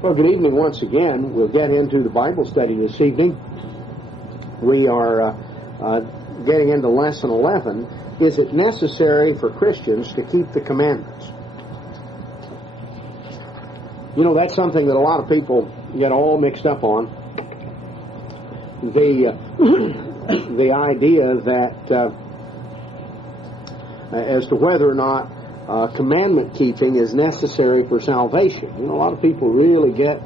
Well, good evening once again. We'll get into the Bible study this evening. We are getting into Lesson 11. Is it necessary for Christians to keep the commandments? You know, that's something that a lot of people get all mixed up on. The idea that as to whether or not commandment keeping is necessary for salvation. You know, a lot of people really get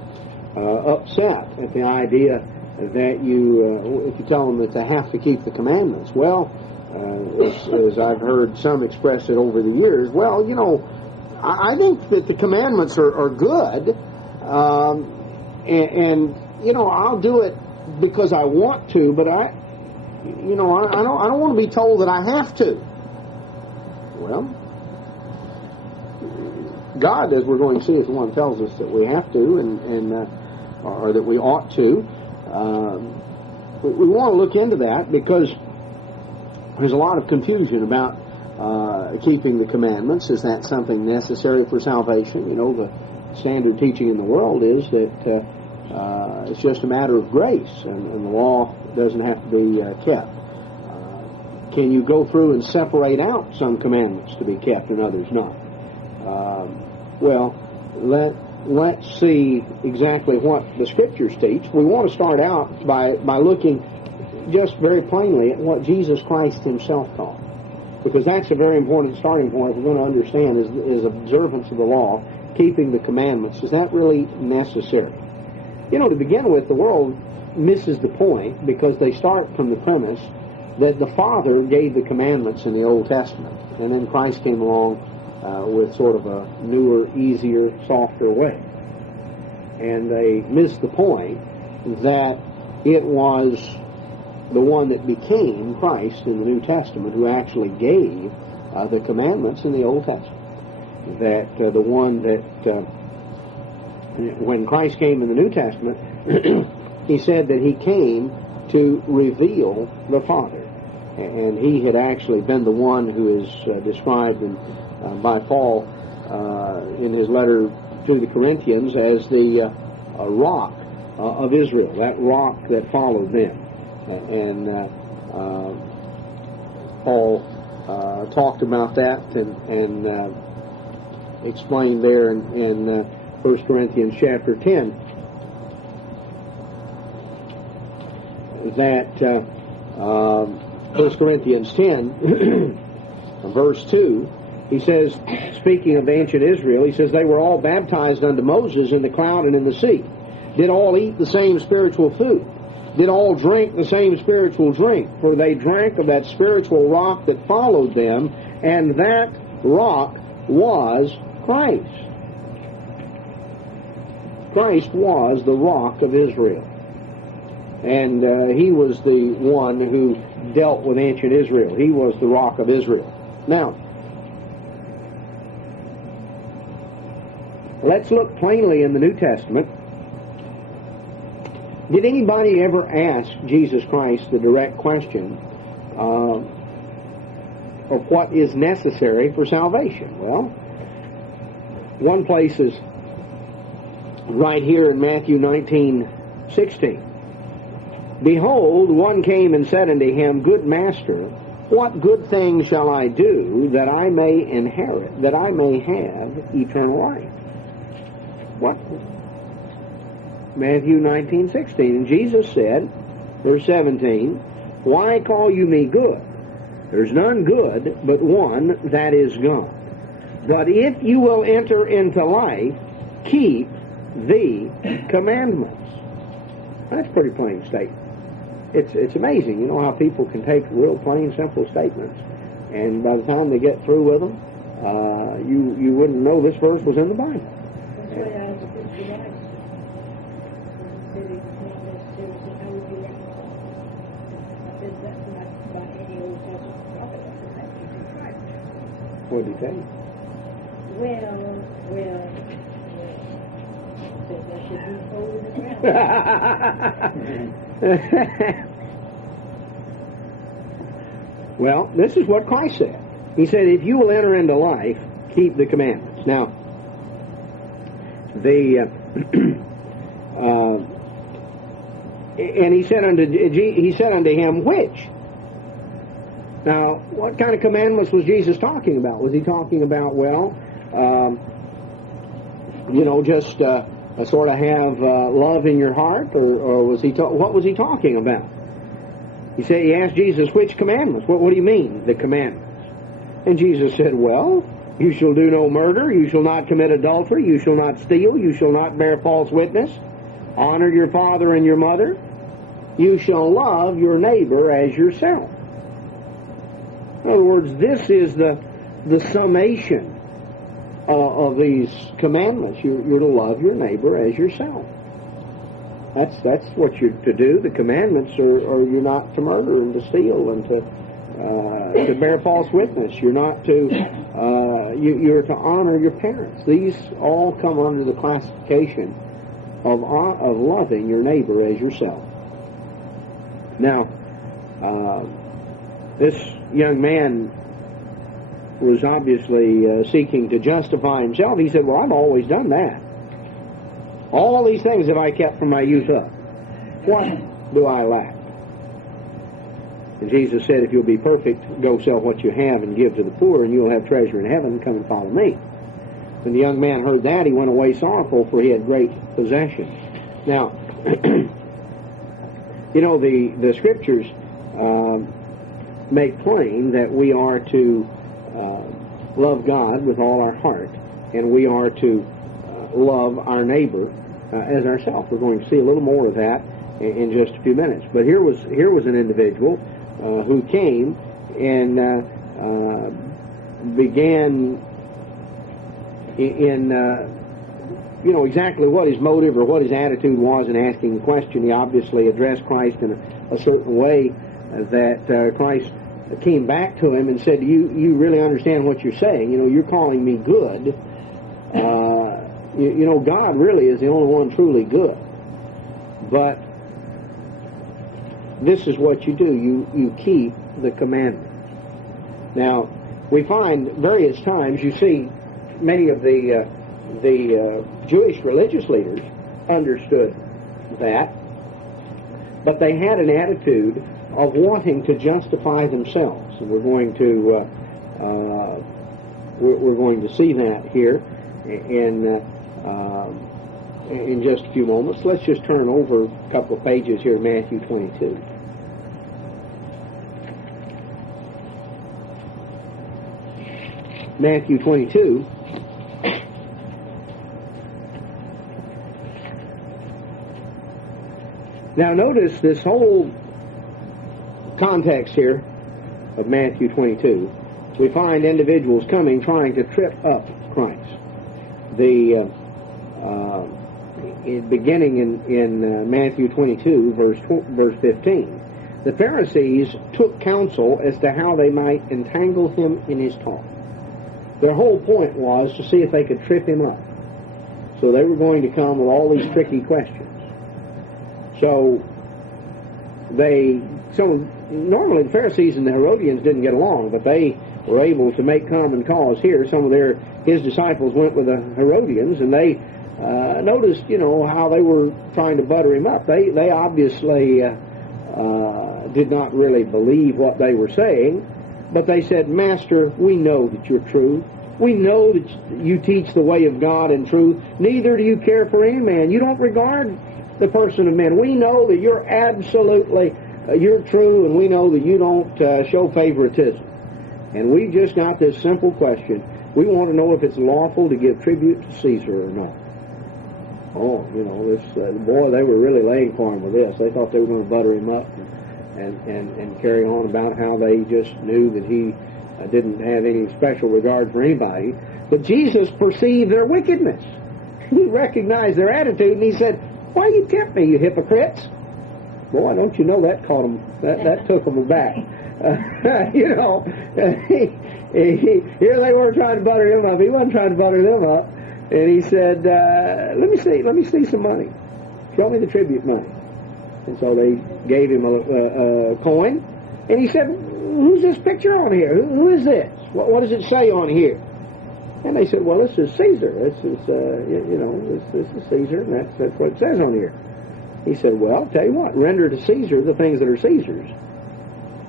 upset at the idea that if you tell them that they have to keep the commandments. Well, as I've heard some express it over the years, well, you know, I think that the commandments are good, and you know, I'll do it because I want to, but I don't want to be told that I have to. Well, God, as we're going to see, is the one who tells us that we have to, or that we ought to. We want to look into that because there's a lot of confusion about keeping the commandments. Is that something necessary for salvation? You know, the standard teaching in the world is that it's just a matter of grace, and the law doesn't have to be kept. Can you go through and separate out some commandments to be kept and others not? Well, let's see exactly what the Scriptures teach. We want to start out by looking just very plainly at what Jesus Christ Himself taught, because that's a very important starting point if we're going to understand is observance of the law, keeping the commandments. Is that really necessary? You know, to begin with, the world misses the point because they start from the premise that the Father gave the commandments in the Old Testament, and then Christ came along with sort of a newer, easier, softer way. And they missed the point that it was the one that became Christ in the New Testament who actually gave the commandments in the Old Testament. That the one that, when Christ came in the New Testament, He said that He came to reveal the Father. And He had actually been the one who is described by Paul in his letter to the Corinthians as the rock of Israel, that rock that followed them. And Paul talked about that and explained there in 1 Corinthians chapter 10 that 1 Corinthians 10 verse 2, he says, speaking of ancient Israel, he says, they were all baptized unto Moses in the cloud and in the sea, did all eat the same spiritual food, did all drink the same spiritual drink, for they drank of that spiritual rock that followed them, and that rock was Christ. Christ was the rock of Israel. And He was the one who dealt with ancient Israel. He was the rock of Israel. Now, let's look plainly in the New Testament. Did anybody ever ask Jesus Christ the direct question of what is necessary for salvation? Well, one place is right here in Matthew 19:16. Behold, one came and said unto Him, Good Master, what good thing shall I do that I may inherit, that I may have eternal life? What? Matthew 19:16. And Jesus said, verse 17, Why call you me good? There's none good but one, that is God. But if you will enter into life, keep the commandments. That's a pretty plain statement. It's amazing, you know, how people can take real plain, simple statements, and by the time they get through with them, you wouldn't know this verse was in the Bible. What did he say? Well, this is what Christ said. He said, if you will enter into life, keep the commandments. Now, And he said unto him, which? Now, what kind of commandments was Jesus talking about? Was he talking about, just sort of have love in your heart, or was he? What was he talking about? He asked Jesus, which commandments? What do you mean, the commandments? And Jesus said, well, you shall do no murder, you shall not commit adultery, you shall not steal, you shall not bear false witness, honor your father and your mother, you shall love your neighbor as yourself. In other words, this is the summation of these commandments. You're to love your neighbor as yourself. That's what you're to do. The commandments are you're not to murder and to steal and to bear false witness. You're not to you're to honor your parents. These all come under the classification of loving your neighbor as yourself. Now, this young man was obviously seeking to justify himself. He said, well, I've always done that. All these things have I kept from my youth up. What do I lack? And Jesus said, if you'll be perfect, go sell what you have and give to the poor, and you'll have treasure in heaven. Come and follow me. When the young man heard that, he went away sorrowful, for he had great possessions. Now, the Scriptures make plain that we are to love God with all our heart, and we are to love our neighbor as ourselves. We're going to see a little more of that in just a few minutes. But here was an individual who came and began in exactly what his motive or what his attitude was in asking the question. He obviously addressed Christ in a certain way that Christ came back to him and said, you really understand what you're saying. You're calling me good. God really is the only one truly good. But this is what you do. You keep the commandments. Now, we find various times, you see, many of the Jewish religious leaders understood that, but they had an attitude of wanting to justify themselves. And we're going to see that here in just a few moments. Let's just turn over a couple of pages here to Matthew 22. Matthew 22. Now notice this whole context here of Matthew 22. We find individuals coming trying to trip up Christ. Beginning in Matthew 22, verse 15, the Pharisees took counsel as to how they might entangle him in his talk. Their whole point was to see if they could trip him up. So they were going to come with all these tricky questions. So normally the Pharisees and the Herodians didn't get along, but they were able to make common cause here. Some of his disciples went with the Herodians, and they noticed, how they were trying to butter him up. They obviously did not really believe what they were saying, but they said, Master, we know that you're true. We know that you teach the way of God in truth. Neither do you care for any man. You don't regard the person of men. We know that you're absolutely, you're true, and we know that you don't show favoritism. And we just got this simple question. We want to know if it's lawful to give tribute to Caesar or not. Oh, boy, they were really laying for him with this. They thought they were going to butter him up and carry on about how they just knew that he didn't have any special regard for anybody. But Jesus perceived their wickedness. He recognized their attitude, and he said, why you tempt me, you hypocrites? Boy, don't you know that caught them, that took them aback. Here they were trying to butter him up. He wasn't trying to butter them up. And he said, let me see some money. Show me the tribute money. And so they gave him a coin. And he said, who's this picture on here? Who is this? What does it say on here? And they said, well, this is Caesar. This is, this is Caesar, and that's what it says on here. He said, well, I'll tell you what, render to Caesar the things that are Caesar's,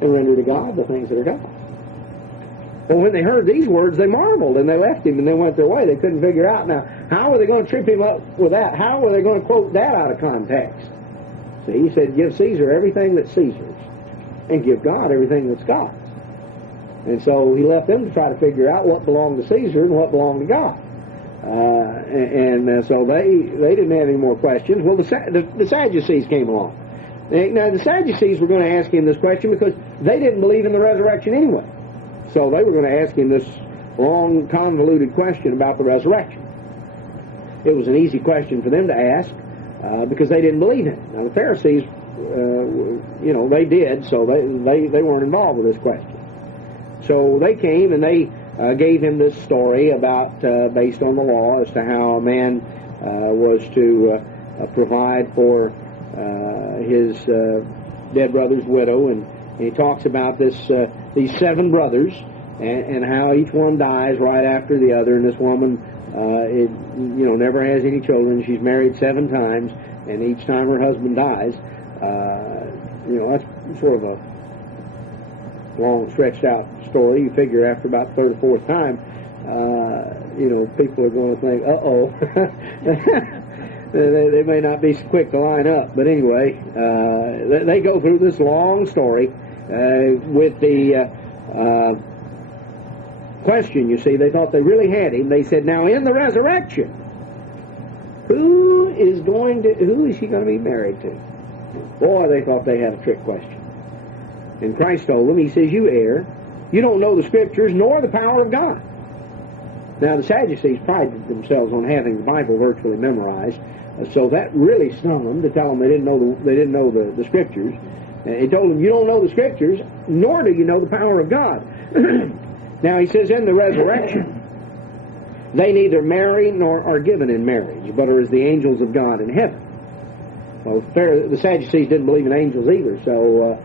and render to God the things that are God's. Well, when they heard these words, they marveled, and they left him, and they went their way. They couldn't figure out, now, how were they going to trip him up with that? How were they going to quote that out of context? See, he said, give Caesar everything that's Caesar's, and give God everything that's God's. And so he left them to try to figure out what belonged to Caesar and what belonged to God. So they didn't have any more questions. Well, the Sadducees came along. Now, the Sadducees were going to ask him this question because they didn't believe in the resurrection anyway. So they were going to ask him this long, convoluted question about the resurrection. It was an easy question for them to ask because they didn't believe in it. Now, the Pharisees, they did, so they weren't involved with this question. So they came and they gave him this story about, based on the law, as to how a man was to provide for his dead brother's widow, and he talks about these 7 brothers and how each one dies right after the other, and this woman never has any children. She's married 7 times, and each time her husband dies. That's sort of a long, stretched out story. You figure after about the 3rd or 4th time, people are going to think, uh-oh. They may not be so quick to line up. But anyway, they go through this long story with the question, you see. They thought they really had him. They said, now in the resurrection, who is she going to be married to? Boy, they thought they had a trick question. And Christ told them, he says, you err. You don't know the Scriptures nor the power of God. Now, the Sadducees prided themselves on having the Bible virtually memorized, so that really stung them to tell them they didn't know the Scriptures. He told them, you don't know the Scriptures, nor do you know the power of God. Now, he says, in the resurrection, they neither marry nor are given in marriage, but are as the angels of God in heaven. Well, the Sadducees didn't believe in angels either, so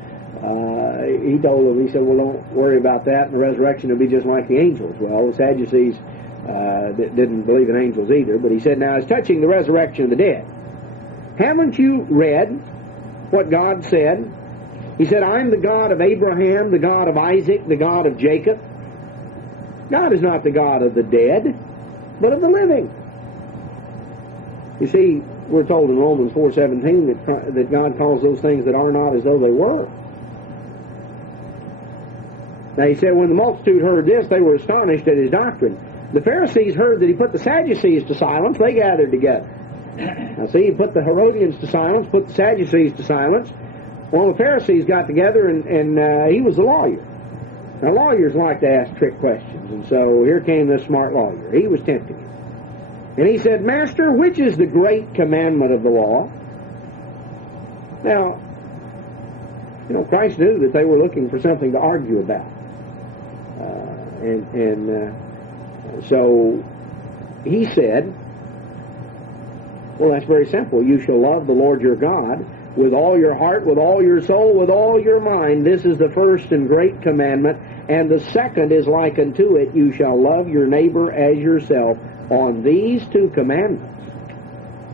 he told them, he said, well, don't worry about that. In the resurrection, it'll be just like the angels. Well, the Sadducees didn't believe in angels either, but he said, now, as touching the resurrection of the dead, haven't you read what God said? He said, I'm the God of Abraham, the God of Isaac, the God of Jacob. God is not the God of the dead, but of the living. You see, we're told in Romans 4:17 that God calls those things that are not as though they were. Now, he said, when the multitude heard this, they were astonished at his doctrine. The Pharisees heard that he put the Sadducees to silence. They gathered together. Now, see, he put the Herodians to silence, put the Sadducees to silence. Well, the Pharisees got together, and he was a lawyer. Now, lawyers like to ask trick questions, and so here came this smart lawyer. He was tempting him. And he said, Master, which is the great commandment of the law? Now, Christ knew that they were looking for something to argue about. So he said, well, that's very simple. You shall love the Lord your God with all your heart, with all your soul, with all your mind. This is the first and great commandment. And the second is like unto it, you shall love your neighbor as yourself. On these 2 commandments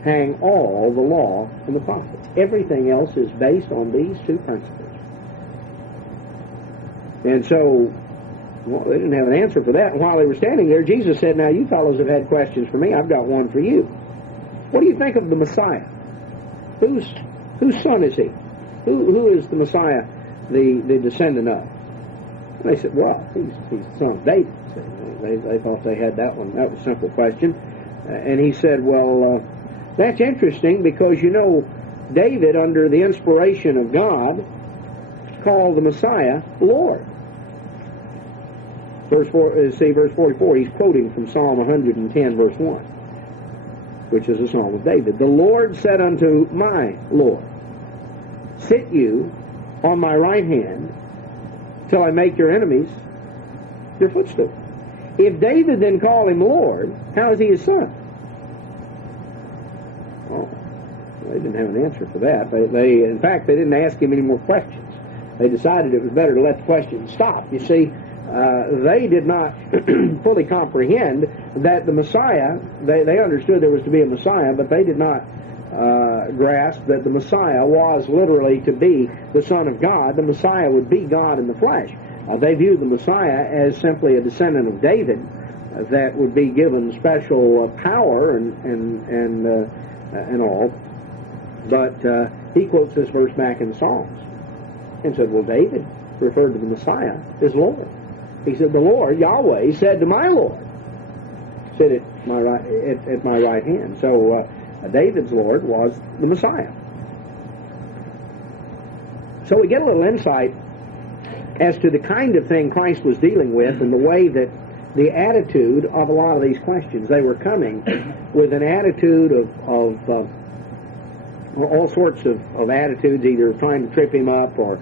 hang all the law and the prophets. Everything else is based on these 2 principles. And so, well, they didn't have an answer for that. And while they were standing there, Jesus said, now you fellows have had questions for me. I've got one for you. What do you think of the Messiah? Whose son is he? Who is the Messiah, the descendant of? And they said, well, he's the son of David. They thought they had that one. That was a simple question. And he said, well, that's interesting because, David, under the inspiration of God, called the Messiah Lord. Verse 44, he's quoting from Psalm 110, verse 1, which is a psalm of David. The Lord said unto my Lord, sit you on my right hand till I make your enemies your footstool. If David then called him Lord, how is he his son? Well, they didn't have an answer for that. In fact, they didn't ask him any more questions. They decided it was better to let the questions stop. You see, they did not fully comprehend that the Messiah, they understood there was to be a Messiah, but they did not grasp that the Messiah was literally to be the Son of God. The Messiah would be God in the flesh. They viewed the Messiah as simply a descendant of David that would be given special power and all. But he quotes this verse back in Psalms and said, well, David referred to the Messiah as Lord. He said, the Lord, Yahweh, said to my Lord, sit at my right hand. So David's Lord was the Messiah. So we get a little insight as to the kind of thing Christ was dealing with and the way that the attitude of a lot of these questions. They were coming with an attitude of all sorts of attitudes, either trying to trip him up or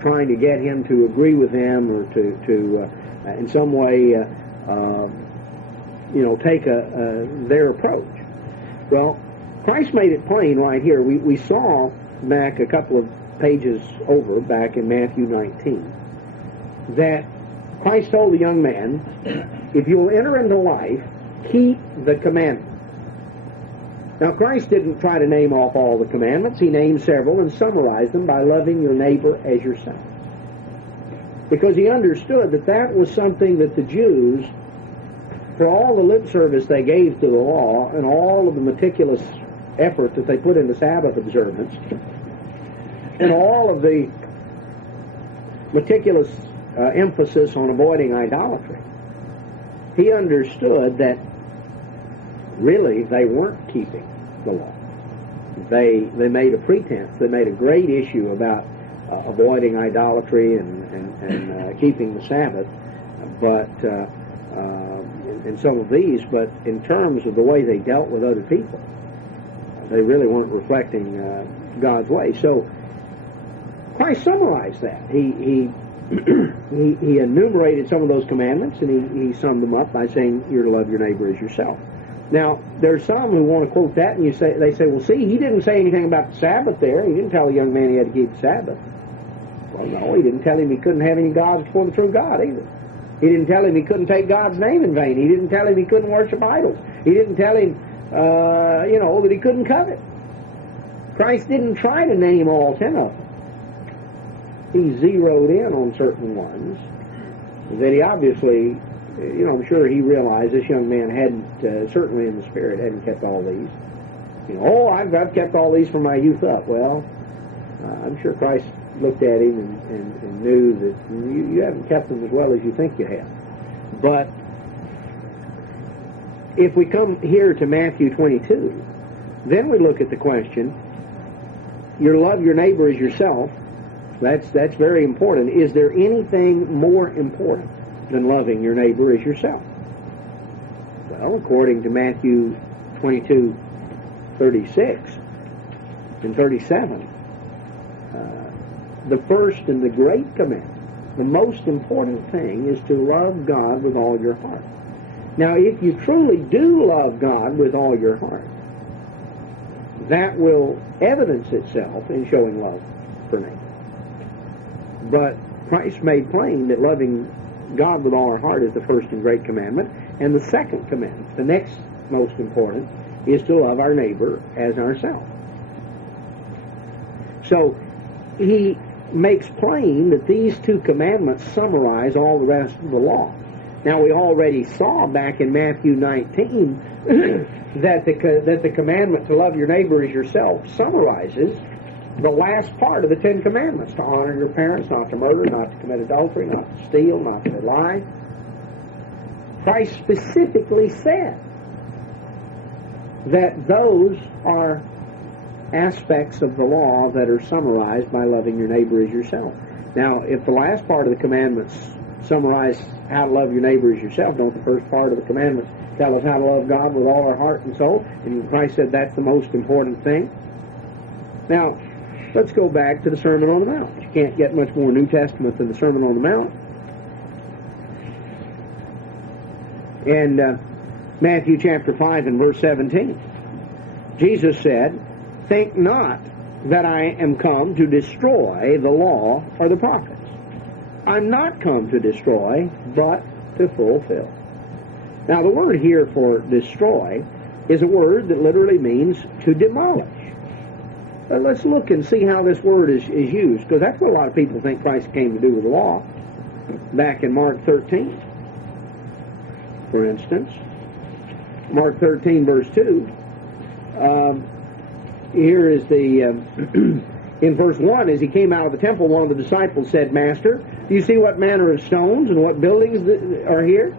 trying to get him to agree with them or to in some way, take their approach. Well, Christ made it plain right here. We saw back a couple of pages over, back in Matthew 19, that Christ told the young man, if you'll enter into life, keep the commandments. Now, Christ didn't try to name off all the commandments. He named several and summarized them by loving your neighbor as yourself. Because he understood that that was something that the Jews, for all the lip service they gave to the law and all of the meticulous effort that they put into Sabbath observance, and all of the meticulous emphasis on avoiding idolatry, he understood that really they weren't keeping the law. They made a pretense. They made a great issue about avoiding idolatry and keeping the Sabbath, but in some of these, but in terms of the way they dealt with other people, they really weren't reflecting God's way. So Christ summarized that. He enumerated some of those commandments, and he summed them up by saying, you're to love your neighbor as yourself. Now, there's some who want to quote that, and they say, well, see, he didn't say anything about the Sabbath there. He didn't tell the young man he had to keep the Sabbath. Well, no, he didn't tell him he couldn't have any gods before the true God either. He didn't tell him he couldn't take God's name in vain. He didn't tell him he couldn't worship idols. He didn't tell him, that he couldn't covet. Christ didn't try to name all 10 of them. He zeroed in on certain ones that he obviously, I'm sure he realized this young man hadn't, certainly in the spirit, hadn't kept all these. I've kept all these from my youth up. Well, I'm sure Christ looked at him and knew that you haven't kept them as well as you think you have. But if we come here to Matthew 22, then we look at the question, you love your neighbor as yourself. That's very important. Is there anything more important than loving your neighbor as yourself? Well, according to Matthew 22:36 and 37, the first and the great commandment, the most important thing, is to love God with all your heart. Now, if you truly do love God with all your heart, that will evidence itself in showing love for neighbor. But Christ made plain that loving God with all our heart is the first and great commandment, and the second commandment, the next most important, is to love our neighbor as ourselves. So he makes plain that these two commandments summarize all the rest of the law. Now, we already saw back in Matthew 19 that the commandment to love your neighbor as yourself summarizes the last part of the 10 Commandments: to honor your parents, not to murder, not to commit adultery, not to steal, not to lie. Christ specifically said that those are aspects of the law that are summarized by loving your neighbor as yourself. Now, if the last part of the commandments summarize how to love your neighbor as yourself, don't the first part of the commandments tell us how to love God with all our heart and soul? And Christ said that's the most important thing. Now, let's go back to the Sermon on the Mount. You can't get much more New Testament than the Sermon on the Mount. And Matthew chapter 5 and verse 17. Jesus said, think not that I am come to destroy the law or the prophets. I'm not come to destroy, but to fulfill. Now, the word here for destroy is a word that literally means to demolish. Let's look and see how this word is used, because that's what a lot of people think Christ came to do with the law. Back in Mark 13, for instance. Mark 13, verse 2. Here is the... in verse 1, as he came out of the temple, one of the disciples said, Master, do you see what manner of stones and what buildings are here?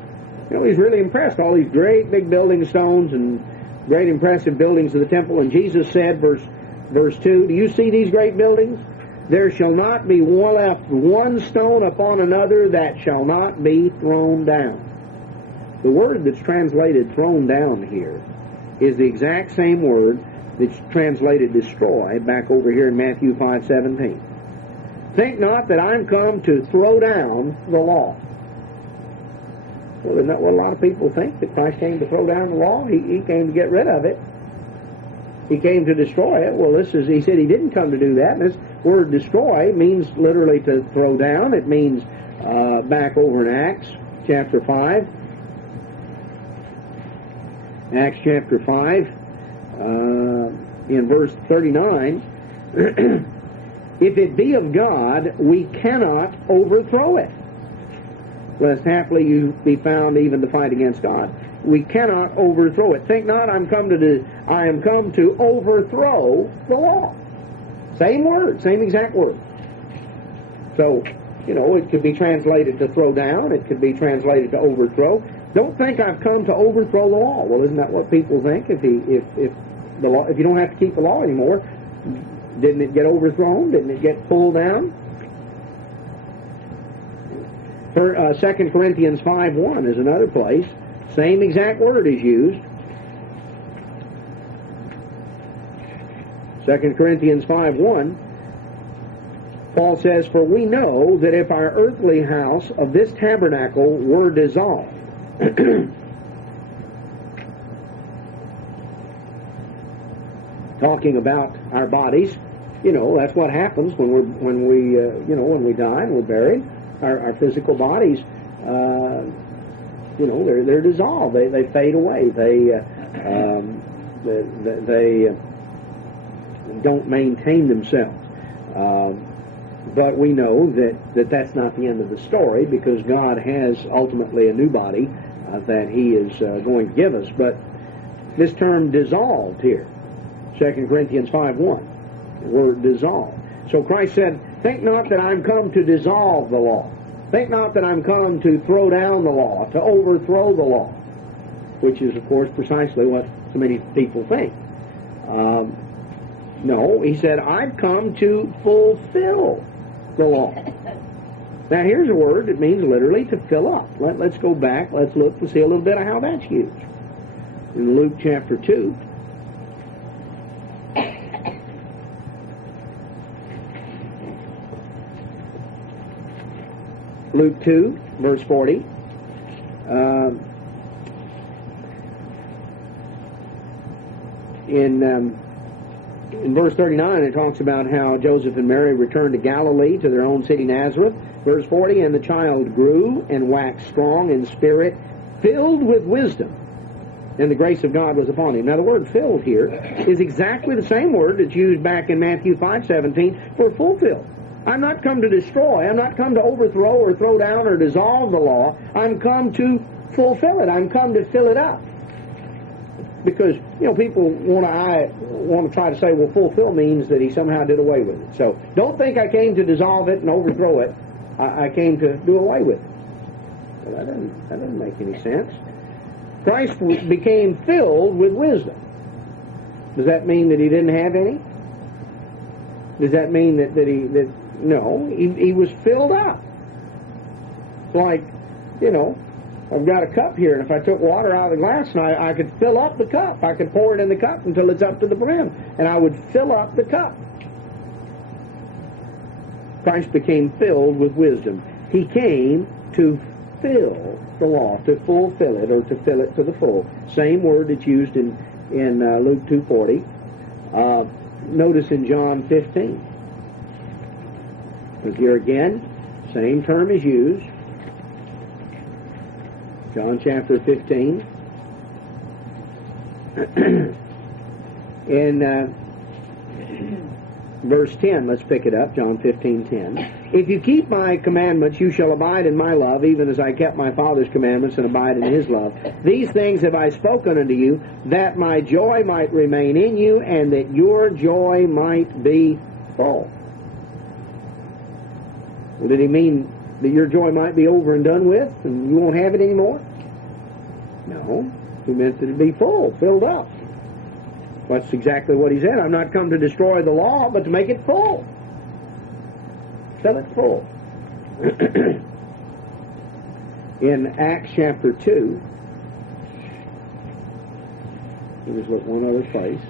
You know, he's really impressed. All these great big building stones and great impressive buildings of the temple. And Jesus said, verse 2, do you see these great buildings? There shall not be left one stone upon another that shall not be thrown down. The word that's translated thrown down here is the exact same word that's translated destroy back over here in Matthew 5:17. Think not that I'm come to throw down the law. Well, isn't that what a lot of people think? That Christ came to throw down the law? He came to get rid of it. He came to destroy it. Well, he said he didn't come to do that. And this word destroy means literally to throw down. It means back over in Acts chapter 5. Acts chapter 5. In verse 39, if it be of God, we cannot overthrow it, lest haply you be found even to fight against God. We cannot overthrow it. Think not, I am come to overthrow the law. Same word, same exact word. So, you know, it could be translated to throw down. It could be translated to overthrow. Don't think I've come to overthrow the law. Well, isn't that what people think? If the law, if you don't have to keep the law anymore, didn't it get overthrown? Didn't it get pulled down? 2 Corinthians 5:1 is another place. Same exact word is used. 2 Corinthians 5:1. Paul says, for we know that if our earthly house of this tabernacle were dissolved, talking about our bodies, you know, that's what happens when we die and we're buried. Our physical bodies, they're dissolved. They fade away. They don't maintain themselves. But we know that that's not the end of the story, because God has ultimately a new body that He is going to give us. But this term dissolved here, 2 Corinthians 5:1, the word dissolved. So Christ said, think not that I'm come to dissolve the law. Think not that I'm come to throw down the law, to overthrow the law, which is, of course, precisely what so many people think. No, He said, I've come to fulfill the law. Now, here's a word that means literally to fill up. Let's go back. Let's look and see a little bit of how that's used. In Luke chapter 2. Luke 2, verse 40. In verse 39, it talks about how Joseph and Mary returned to Galilee, to their own city Nazareth. Verse 40, and the child grew and waxed strong in spirit, filled with wisdom, and the grace of God was upon him. Now, the word filled here is exactly the same word that's used back in Matthew 5:17 for fulfill. I'm not come to destroy. I'm not come to overthrow or throw down or dissolve the law. I'm come to fulfill it. I'm come to fill it up. Because, people want to try to say, well, fulfill means that He somehow did away with it. So don't think I came to dissolve it and overthrow it. I came to do away with it. Well, that doesn't make any sense. Christ became filled with wisdom. Does that mean that He didn't have any? Does that mean no, he was filled up. It's like, I've got a cup here, and if I took water out of the glass, and I could fill up the cup. I could pour it in the cup until it's up to the brim, and I would fill up the cup. Christ became filled with wisdom. He came to fill the law, to fulfill it, or to fill it to the full. Same word that's used in Luke 2:40. Notice in John 15. Because here again, Same term is used. John chapter 15. In verse 10, let's pick it up, John 15:10. If you keep my commandments, you shall abide in my love, even as I kept my Father's commandments and abide in his love. These things have I spoken unto you, that my joy might remain in you, and that your joy might be full. Well, did he mean that your joy might be over and done with, and you won't have it anymore? No. He meant that it be full, filled up. That's exactly what he said. I'm not come to destroy the law, but to make it full. Fill it full. In Acts chapter 2, let me just look one other place.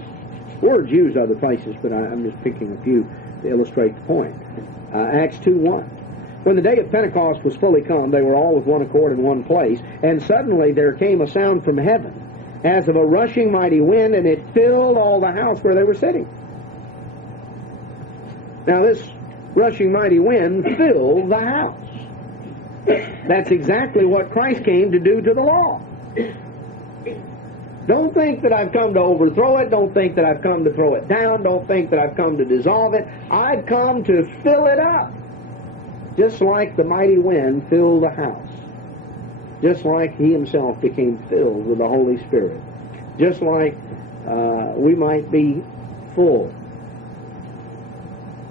Words used other places, but I'm just picking a few to illustrate the point. Acts 2:1. When the day of Pentecost was fully come, they were all with one accord in one place, and suddenly there came a sound from heaven, as of a rushing mighty wind, and it filled all the house where they were sitting. Now this rushing mighty wind filled the house. That's exactly what Christ came to do to the law. Don't think that I've come to overthrow it. Don't think that I've come to throw it down. Don't think that I've come to dissolve it. I've come to fill it up. Just like the mighty wind filled the house. Just like he himself became filled with the Holy Spirit. Just like we might be full.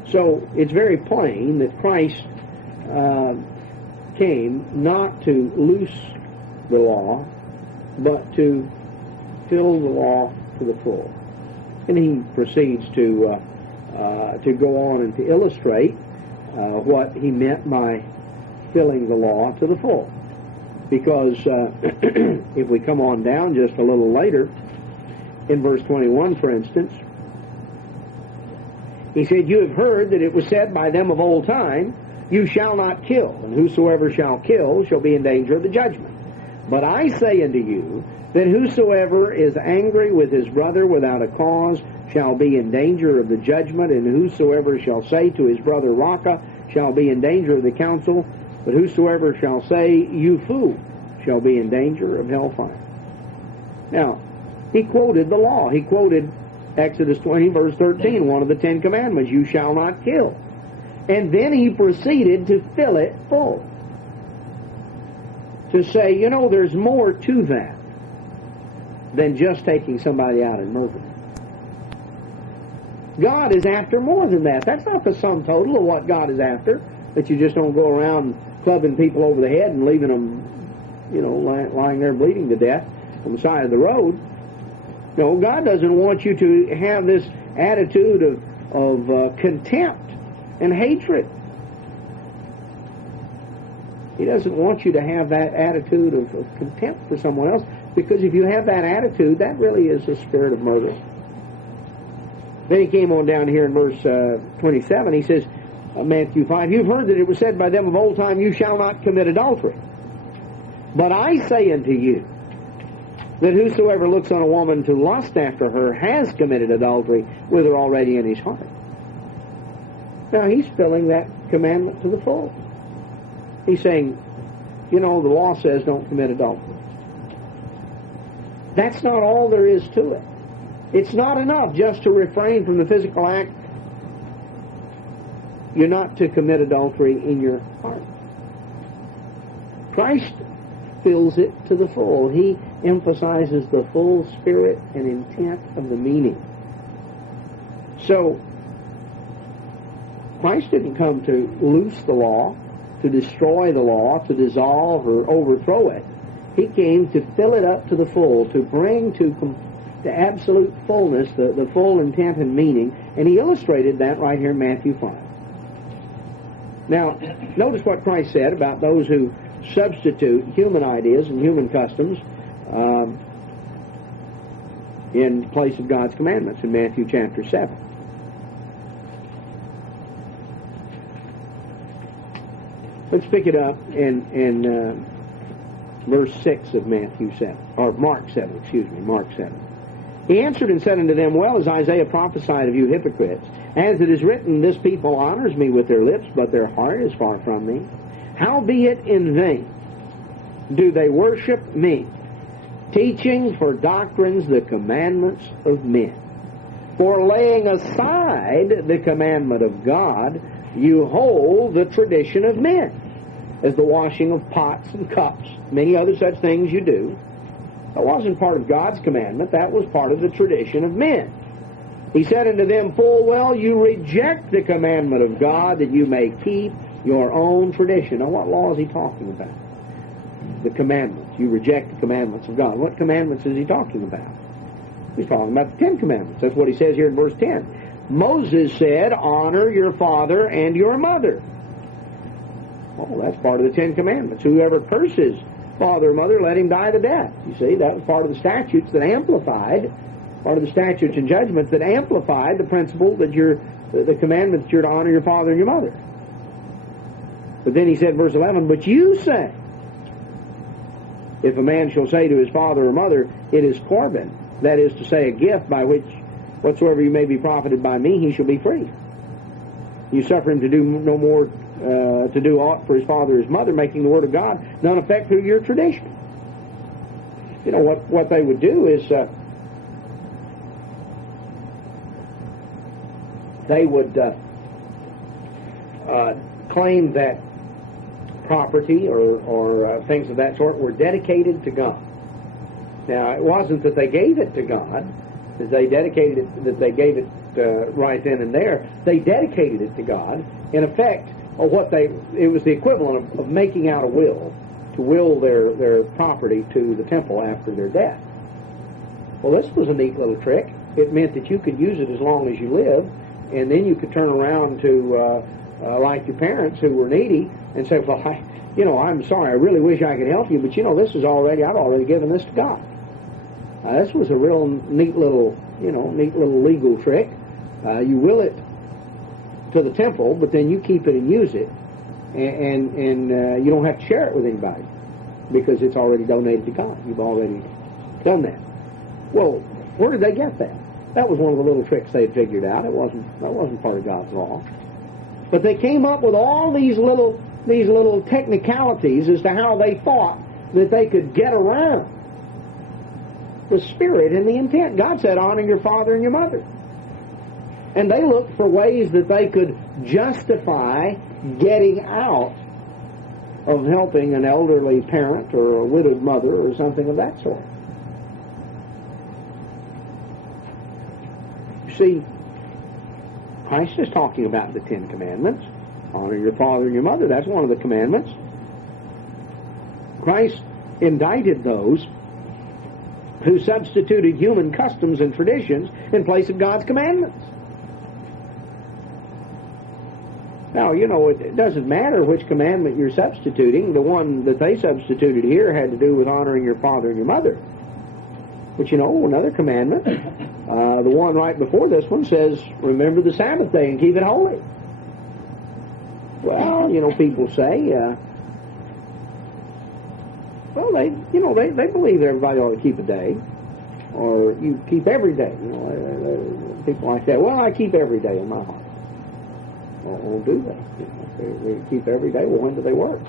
So it's very plain that Christ came not to loose the law, but to fill the law to the full. And he proceeds to go on and to illustrate what he meant by filling the law to the full. Because if we come on down just a little later, in verse 21, for instance, he said, you have heard that it was said by them of old time, you shall not kill, and whosoever shall kill shall be in danger of the judgment. But I say unto you, that whosoever is angry with his brother without a cause shall be in danger of the judgment, and whosoever shall say to his brother, Raca, shall be in danger of the council, but whosoever shall say, you fool, shall be in danger of hellfire. Now, he quoted the law. He quoted Exodus 20, verse 13, one of the 10 commandments, you shall not kill. And then he proceeded to fill it full. To say, you know, there's more to that than just taking somebody out and murdering. God is after more than that. That's not the sum total of what God is after, that you just don't go around clubbing people over the head and leaving them, you know, lying there bleeding to death on the side of the road. No, God doesn't want you to have this attitude of contempt and hatred. He doesn't want you to have that attitude of contempt for someone else, because if you have that attitude, that really is a spirit of murder. Then he came on down here in verse 27. He says, Matthew 5, you've heard that it was said by them of old time, you shall not commit adultery. But I say unto you, that whosoever looks on a woman to lust after her has committed adultery with her already in his heart. Now he's filling that commandment to the full. He's saying, you know, the law says don't commit adultery. That's not all there is to it. It's not enough just to refrain from the physical act. You're not to commit adultery in your heart. Christ fills it to the full. He emphasizes the full spirit and intent of the meaning. So, Christ didn't come to loose the law, to destroy the law, to dissolve or overthrow it. He came to fill it up to the full, to bring to absolute fullness the full intent and meaning, and he illustrated that right here in Matthew 5. Now, notice what Christ said about those who substitute human ideas and human customs in place of God's commandments in Matthew chapter 7. Let's pick it up in verse 6 of Matthew 7, or Mark 7, Mark 7. He answered and said unto them, Well as Isaiah prophesied of you hypocrites, as it is written, This people honors me with their lips, but their heart is far from me. Howbeit in vain do they worship me, teaching for doctrines the commandments of men. For laying aside the commandment of God, you hold the tradition of men, as the washing of pots and cups, many other such things you do. That wasn't part of God's commandment. That was part of the tradition of men. He said unto them, Full well you reject the commandment of God, that you may keep your own tradition. Now what law is he talking about? The commandments. You reject the commandments of God. What commandments is he talking about? He's talking about the Ten Commandments. That's what he says here in verse 10. Moses said, Honor your father and your mother. Oh, that's part of the Ten Commandments. Whoever curses father or mother, let him die to death. You see, that was part of the statutes that amplified, part of the statutes and judgments that amplified the principle that the commandment that you're to honor your father and your mother. But then he said, verse 11, But you say, if a man shall say to his father or mother, It is Corban, that is to say, a gift by which whatsoever you may be profited by me, he shall be free. You suffer him to do no more, to do aught for his father or his mother, making the word of God none effect through your tradition. You know, what they would do is they would claim that property or things of that sort were dedicated to God. Now, it wasn't that they gave it to God, that they dedicated it, that they gave it right then and there. They dedicated it to God. In effect, it was the equivalent of making out a will, to will their property to the temple after their death. Well, this was a neat little trick. It meant that you could use it as long as you lived, and then you could turn around to, like your parents who were needy, and say, well, I'm sorry, I really wish I could help you, but I've already given this to God. This was a real neat little legal trick. You will it to the temple, but then you keep it and use it, and you don't have to share it with anybody because it's already donated to God. You've already done that. Well, where did they get that? That was one of the little tricks they had figured out. That wasn't part of God's law. But they came up with all these little technicalities as to how they thought that they could get around the spirit and the intent. God said, honor your father and your mother. And they looked for ways that they could justify getting out of helping an elderly parent or a widowed mother or something of that sort. You see, Christ is talking about the Ten Commandments. Honor your father and your mother. That's one of the commandments. Christ indicted those who substituted human customs and traditions in place of God's commandments. Now, it doesn't matter which commandment you're substituting. The one that they substituted here had to do with honoring your father and your mother. But another commandment, the one right before this one says, remember the Sabbath day and keep it holy. Well, people say, they believe everybody ought to keep a day, or you keep every day. People like that. Well, I keep every day in my heart. Well, do they? They keep every day. Well, when do they work?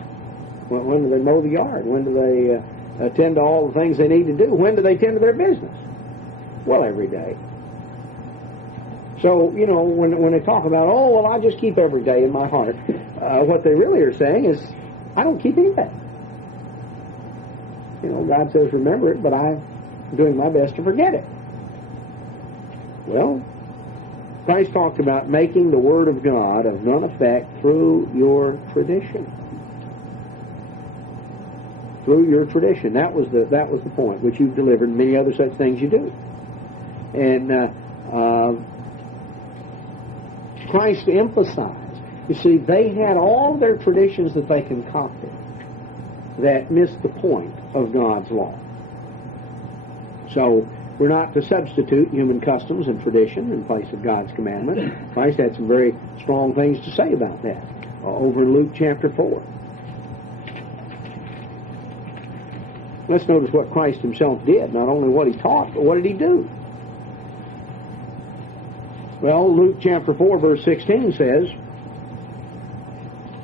When do they mow the yard? When do they attend to all the things they need to do? When do they tend to their business? Well, every day. So, when they talk about, I just keep every day in my heart, what they really are saying is, I don't keep any day. God says remember it, but I'm doing my best to forget it. Well, Christ talked about making the Word of God of none effect through your tradition. Through your tradition. That was the point, which you've delivered, and many other such things you do. And Christ emphasized, you see, they had all their traditions that they concocted that missed the point of God's law. So, we're not to substitute human customs and tradition in place of God's commandment. Christ had some very strong things to say about that over in Luke chapter 4. Let's notice what Christ himself did. Not only what he taught, but what did he do? Well, Luke chapter 4, verse 16 says,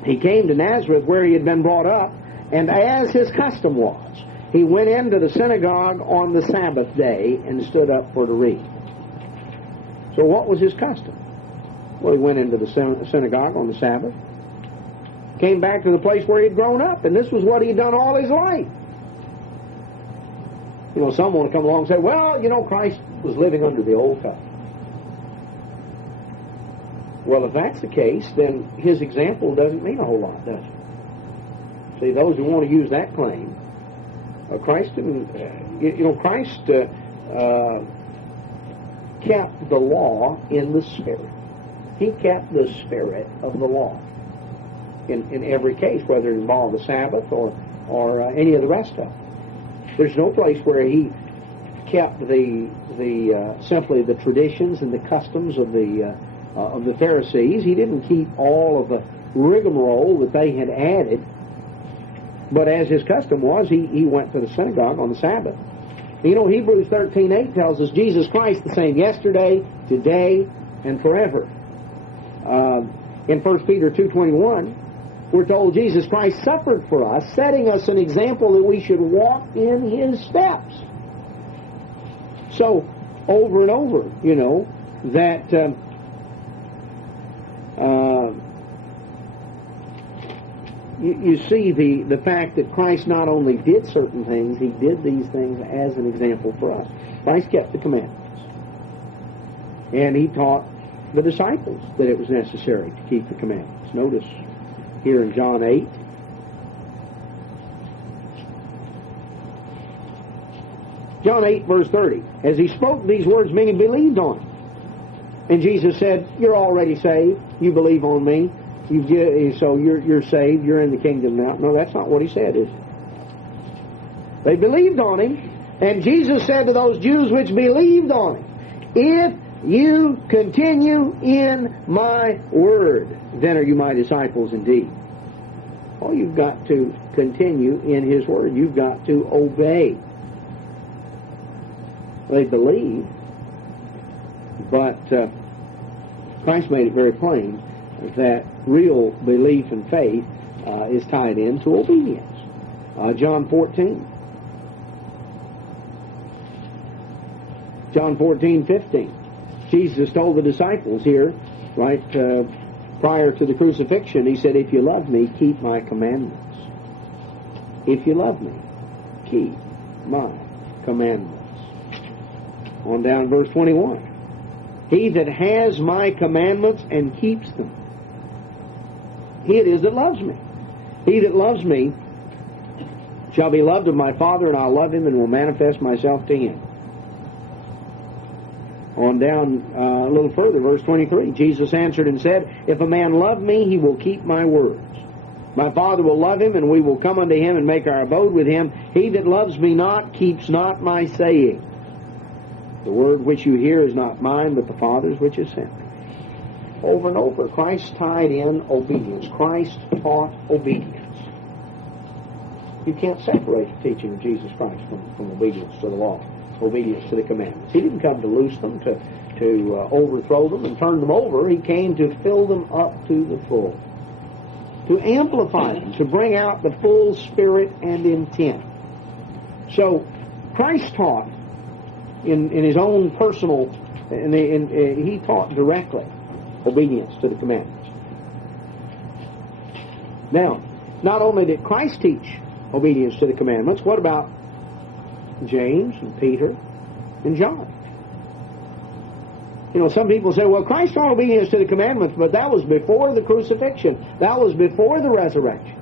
he came to Nazareth where he had been brought up, and as his custom was, he went into the synagogue on the Sabbath day and stood up for to read. So what was his custom? Well, he went into the synagogue on the Sabbath, came back to the place where he had grown up, and this was what he had done all his life. You know, some want to come along and say, well, you know, Christ was living under the old covenant. Well, if that's the case, then his example doesn't mean a whole lot, does it? See, those who want to use that claim, Christ didn't, Christ kept the law in the Spirit. He kept the spirit of the law in every case, whether it involved the Sabbath or any of the rest of it. There's no place where he kept the simply the traditions and the customs of the Pharisees. He didn't keep all of the rigmarole that they had added. But as his custom was, he went to the synagogue on the Sabbath. You know, Hebrews 13:8 tells us Jesus Christ the same yesterday, today, and forever. In 1 Peter 2:21, we're told Jesus Christ suffered for us, setting us an example that we should walk in his steps. So, over and over, you know, that you see the fact that Christ not only did certain things, he did these things as an example for us. Christ kept the commandments. And he taught the disciples that it was necessary to keep the commandments. Notice here in John 8, John 8, verse 30. As he spoke these words, many believed on him. And Jesus said, you're already saved. You believe on me. So you're saved. You're in the kingdom now. No, that's not what he said, is it? They believed on him. And Jesus said to those Jews which believed on him, if you continue in my word, then are you my disciples indeed. Oh, you've got to continue in his word. You've got to obey. They believed, but Christ made it very plain that real belief and faith is tied into obedience. John 14. John 14:15. Jesus told the disciples here, right prior to the crucifixion, he said, if you love me, keep my commandments. If you love me, keep my commandments. On down verse 21. He that has my commandments and keeps them, he it is that loves me. He that loves me shall be loved of my Father, and I'll love him and will manifest myself to him. On down a little further, verse 23. Jesus answered and said, if a man love me, he will keep my words. My Father will love him, and we will come unto him and make our abode with him. He that loves me not keeps not my saying. The word which you hear is not mine, but the Father's which has sent me. Over and over, Christ tied in obedience. Christ taught obedience. You can't separate the teaching of Jesus Christ from obedience to the law, obedience to the commandments. He didn't come to loose them, to overthrow them and turn them over. He came to fill them up to the full, to amplify them, to bring out the full spirit and intent. So, Christ taught in his own personal, he taught directly obedience to the commandments. Now, not only did Christ teach obedience to the commandments, what about James and Peter and John? You know, some people say, well, Christ taught obedience to the commandments, but that was before the crucifixion. That was before the resurrection.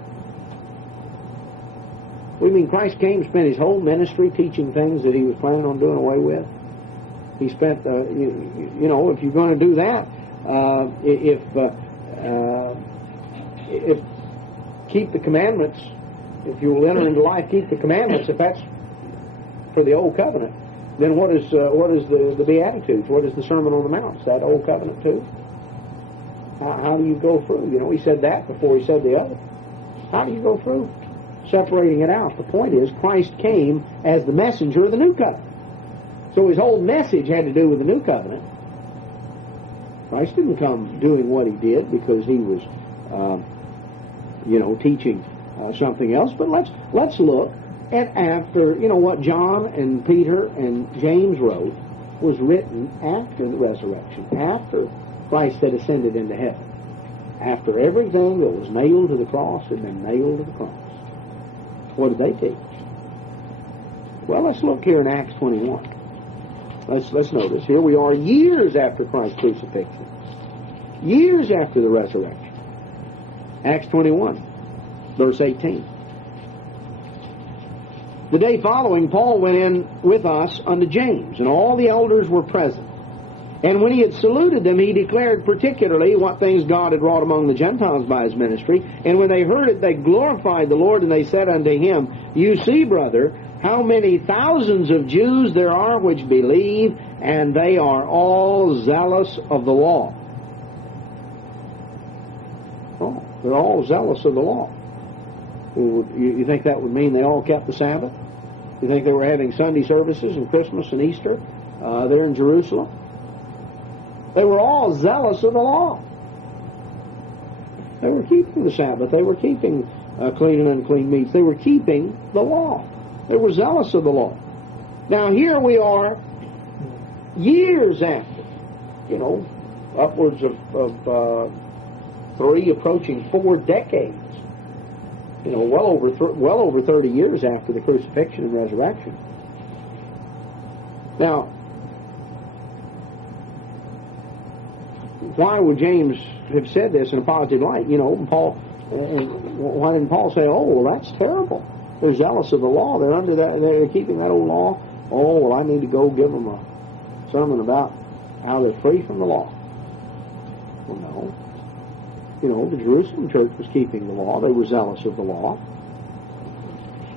We mean Christ came, spent his whole ministry teaching things that he was planning on doing away with? He spent, you know, if you're going to do that, if keep the commandments, if you will enter into life, keep the commandments, if that's for the old covenant, then what is the Beatitudes? What is the Sermon on the Mount? Is that old covenant too? How do you go through? You know, he said that before he said the other. How do you go through separating it out? The point is, Christ came as the messenger of the new covenant. So his whole message had to do with the new covenant. Christ didn't come doing what he did because he was, teaching something else. But let's look at after, what John and Peter and James wrote was written after the resurrection, after Christ had ascended into heaven, after everything that was nailed to the cross had been nailed to the cross. What did they teach? Well, let's look here in Acts 21. Let's notice. Here we are years after Christ's crucifixion. Years after the resurrection. Acts 21, verse 18. The day following, Paul went in with us unto James, and all the elders were present. And when he had saluted them, he declared particularly what things God had wrought among the Gentiles by his ministry. And when they heard it, they glorified the Lord, and they said unto him, You see, brother, how many thousands of Jews there are which believe, and they are all zealous of the law. Oh, they're all zealous of the law. Well, you think that would mean they all kept the Sabbath? You think they were having Sunday services and Christmas and Easter there in Jerusalem? They were all zealous of the law. They were keeping the Sabbath. They were keeping clean and unclean meats. They were keeping the law. They were zealous of the law. Now here we are, years after, upwards of 3 approaching 4 decades. Well over 30 years after the crucifixion and resurrection. Now, why would James have said this in a positive light? Paul. Why didn't Paul say, "Oh, well, that's terrible. They're zealous of the law. They're under that. They're keeping that old law. Oh, well, I need to go give them a sermon about how they're free from the law." Well, no. The Jerusalem church was keeping the law. They were zealous of the law.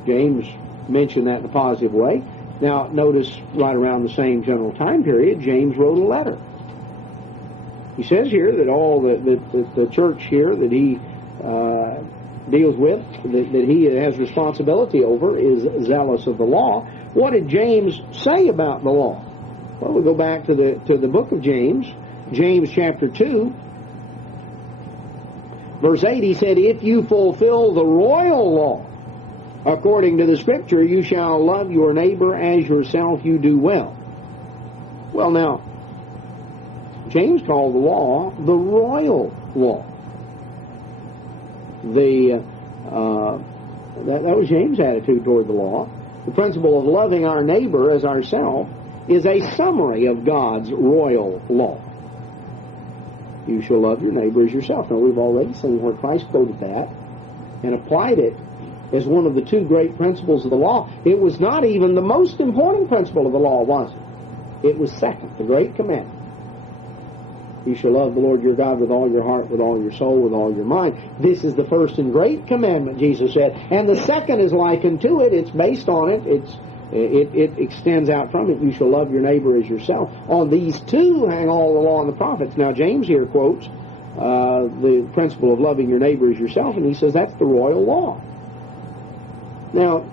James mentioned that in a positive way. Now, notice right around the same general time period, James wrote a letter. He says here that all the church here that he deals with, that he has responsibility over, is zealous of the law. What did James say about the law? Well, we go back to the book of James, James chapter 2, verse 8. He said, "If you fulfill the royal law according to the Scripture, you shall love your neighbor as yourself. You do well." Well, now, James called the law the royal law. That was James' attitude toward the law. The principle of loving our neighbor as ourselves is a summary of God's royal law. You shall love your neighbor as yourself. Now, we've already seen where Christ quoted that and applied it as one of the 2 great principles of the law. It was not even the most important principle of the law, was it? It was second, the great commandment. You shall love the Lord your God with all your heart, with all your soul, with all your mind. This is the first and great commandment, Jesus said. And the second is likened to it. It's based on it. It extends out from it. You shall love your neighbor as yourself. On these 2 hang all the law and the prophets. Now, James here quotes the principle of loving your neighbor as yourself, and he says that's the royal law. Now,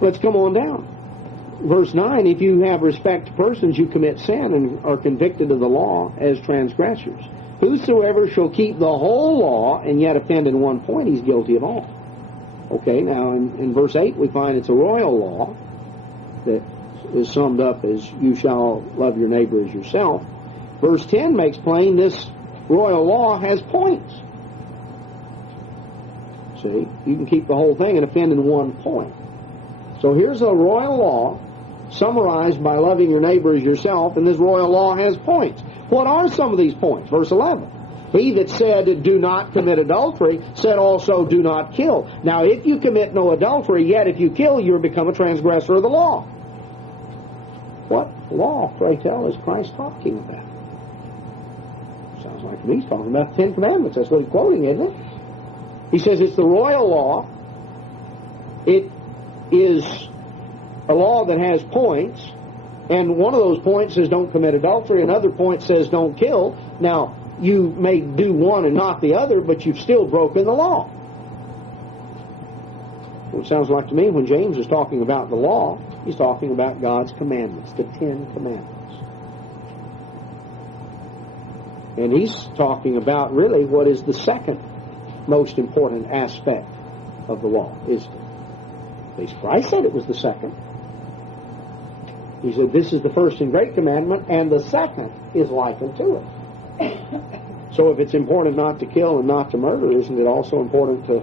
let's come on down. Verse 9, if you have respect to persons, you commit sin and are convicted of the law as transgressors. Whosoever shall keep the whole law and yet offend in one point, he's guilty of all. Okay, now in verse 8 we find it's a royal law that is summed up as you shall love your neighbor as yourself. Verse 10 makes plain this royal law has points. See, you can keep the whole thing and offend in one point. So here's a royal law summarized by loving your neighbor as yourself, and this royal law has points. What are some of these points? Verse 11. He that said, do not commit adultery, said also, do not kill. Now, if you commit no adultery, yet if you kill, you're become a transgressor of the law. What law, pray tell, is Christ talking about? Sounds like to me he's talking about the 10 Commandments. That's what he's quoting, isn't it? He says it's the royal law. It is a law that has points, and one of those points says don't commit adultery, another point says don't kill. Now, you may do one and not the other, but you've still broken the law. Well, it sounds like to me when James is talking about the law, he's talking about God's commandments, the 10 Commandments. And he's talking about really what is the second most important aspect of the law. At least Christ said it was the second. He said, this is the first and great commandment, and the second is like unto it. So if it's important not to kill and not to murder, isn't it also important to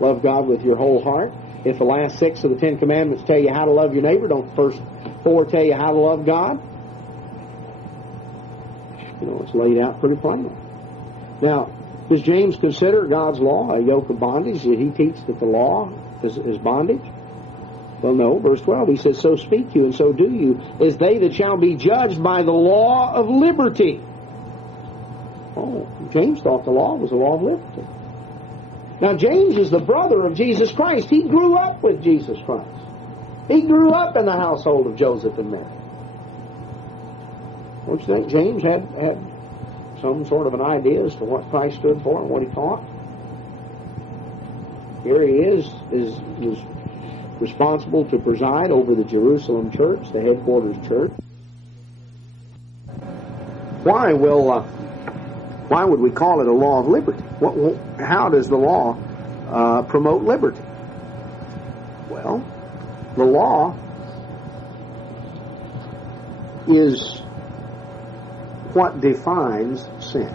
love God with your whole heart? If the last 6 of the 10 commandments tell you how to love your neighbor, don't the first 4 tell you how to love God? You know, it's laid out pretty plainly. Now, does James consider God's law a yoke of bondage? Did he teach that the law is bondage? Well, no. Verse 12, he says, so speak you and so do you, as they that shall be judged by the law of liberty. Oh, James thought the law was the law of liberty. Now, James is the brother of Jesus Christ. He grew up with Jesus Christ. He grew up in the household of Joseph and Mary. Don't you think James had some sort of an idea as to what Christ stood for and what he taught? Here he is responsible to preside over the Jerusalem church, the headquarters church. Why would we call it a law of liberty? How does the law promote liberty? Well, the law is what defines sin.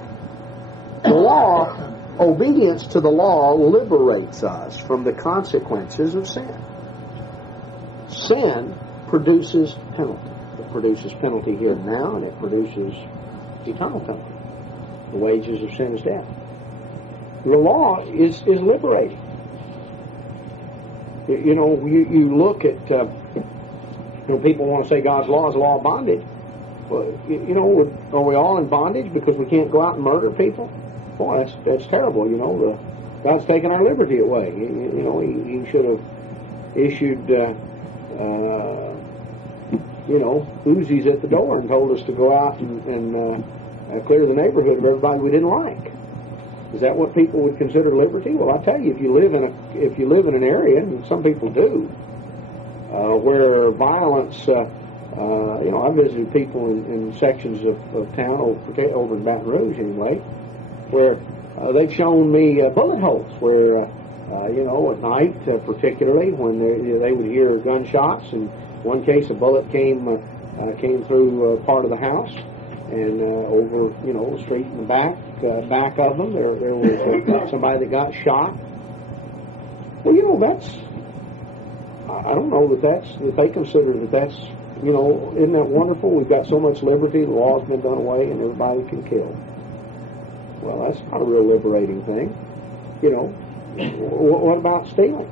The law, obedience to the law, liberates us from the consequences of sin. Sin produces penalty. It produces penalty here and now, and it produces eternal penalty. The wages of sin is death. The law is liberating. You know, you look at, people want to say God's law is a law of bondage. Well, are we all in bondage because we can't go out and murder people? Boy, that's terrible. God's taken our liberty away. He should have issued, Uzis at the door and told us to go out and clear the neighborhood of everybody we didn't like. Is that what people would consider liberty? Well, I tell you, if you live in an area, and some people do, where violence, I visited people in sections of town over in Baton Rouge anyway, where they've shown me bullet holes where, at night particularly when they would hear gunshots. In one case, a bullet came through part of the house. And over, the street in the back of them, there was somebody that got shot. Well, that's, I don't know that they consider that's, isn't that wonderful? We've got so much liberty, the law's been done away, and everybody can kill. Well, that's not a real liberating thing. What about stealing?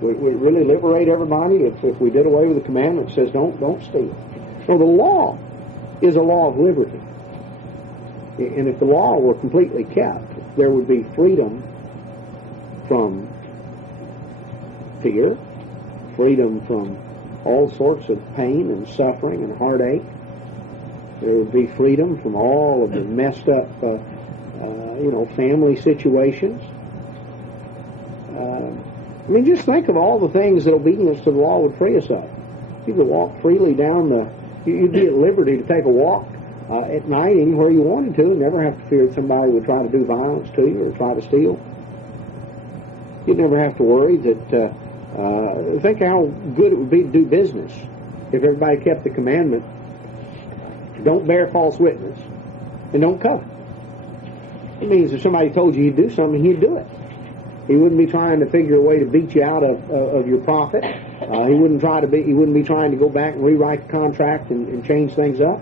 We really liberate everybody if we did away with the commandment that says don't steal. So the law is a law of liberty. And if the law were completely kept, there would be freedom from fear, freedom from all sorts of pain and suffering and heartache. There would be freedom from all of the messed up, family situations. Just think of all the things that obedience to the law would free us of. You could walk freely down you'd be at liberty to take a walk at night anywhere you wanted to and never have to fear that somebody would try to do violence to you or try to steal. You'd never have to worry that, think how good it would be to do business if everybody kept the commandment, don't bear false witness, and don't covet. It means if somebody told you you'd do something, you'd do it. He wouldn't be trying to figure a way to beat you out of your profit. He wouldn't be trying to go back and rewrite the contract and change things up.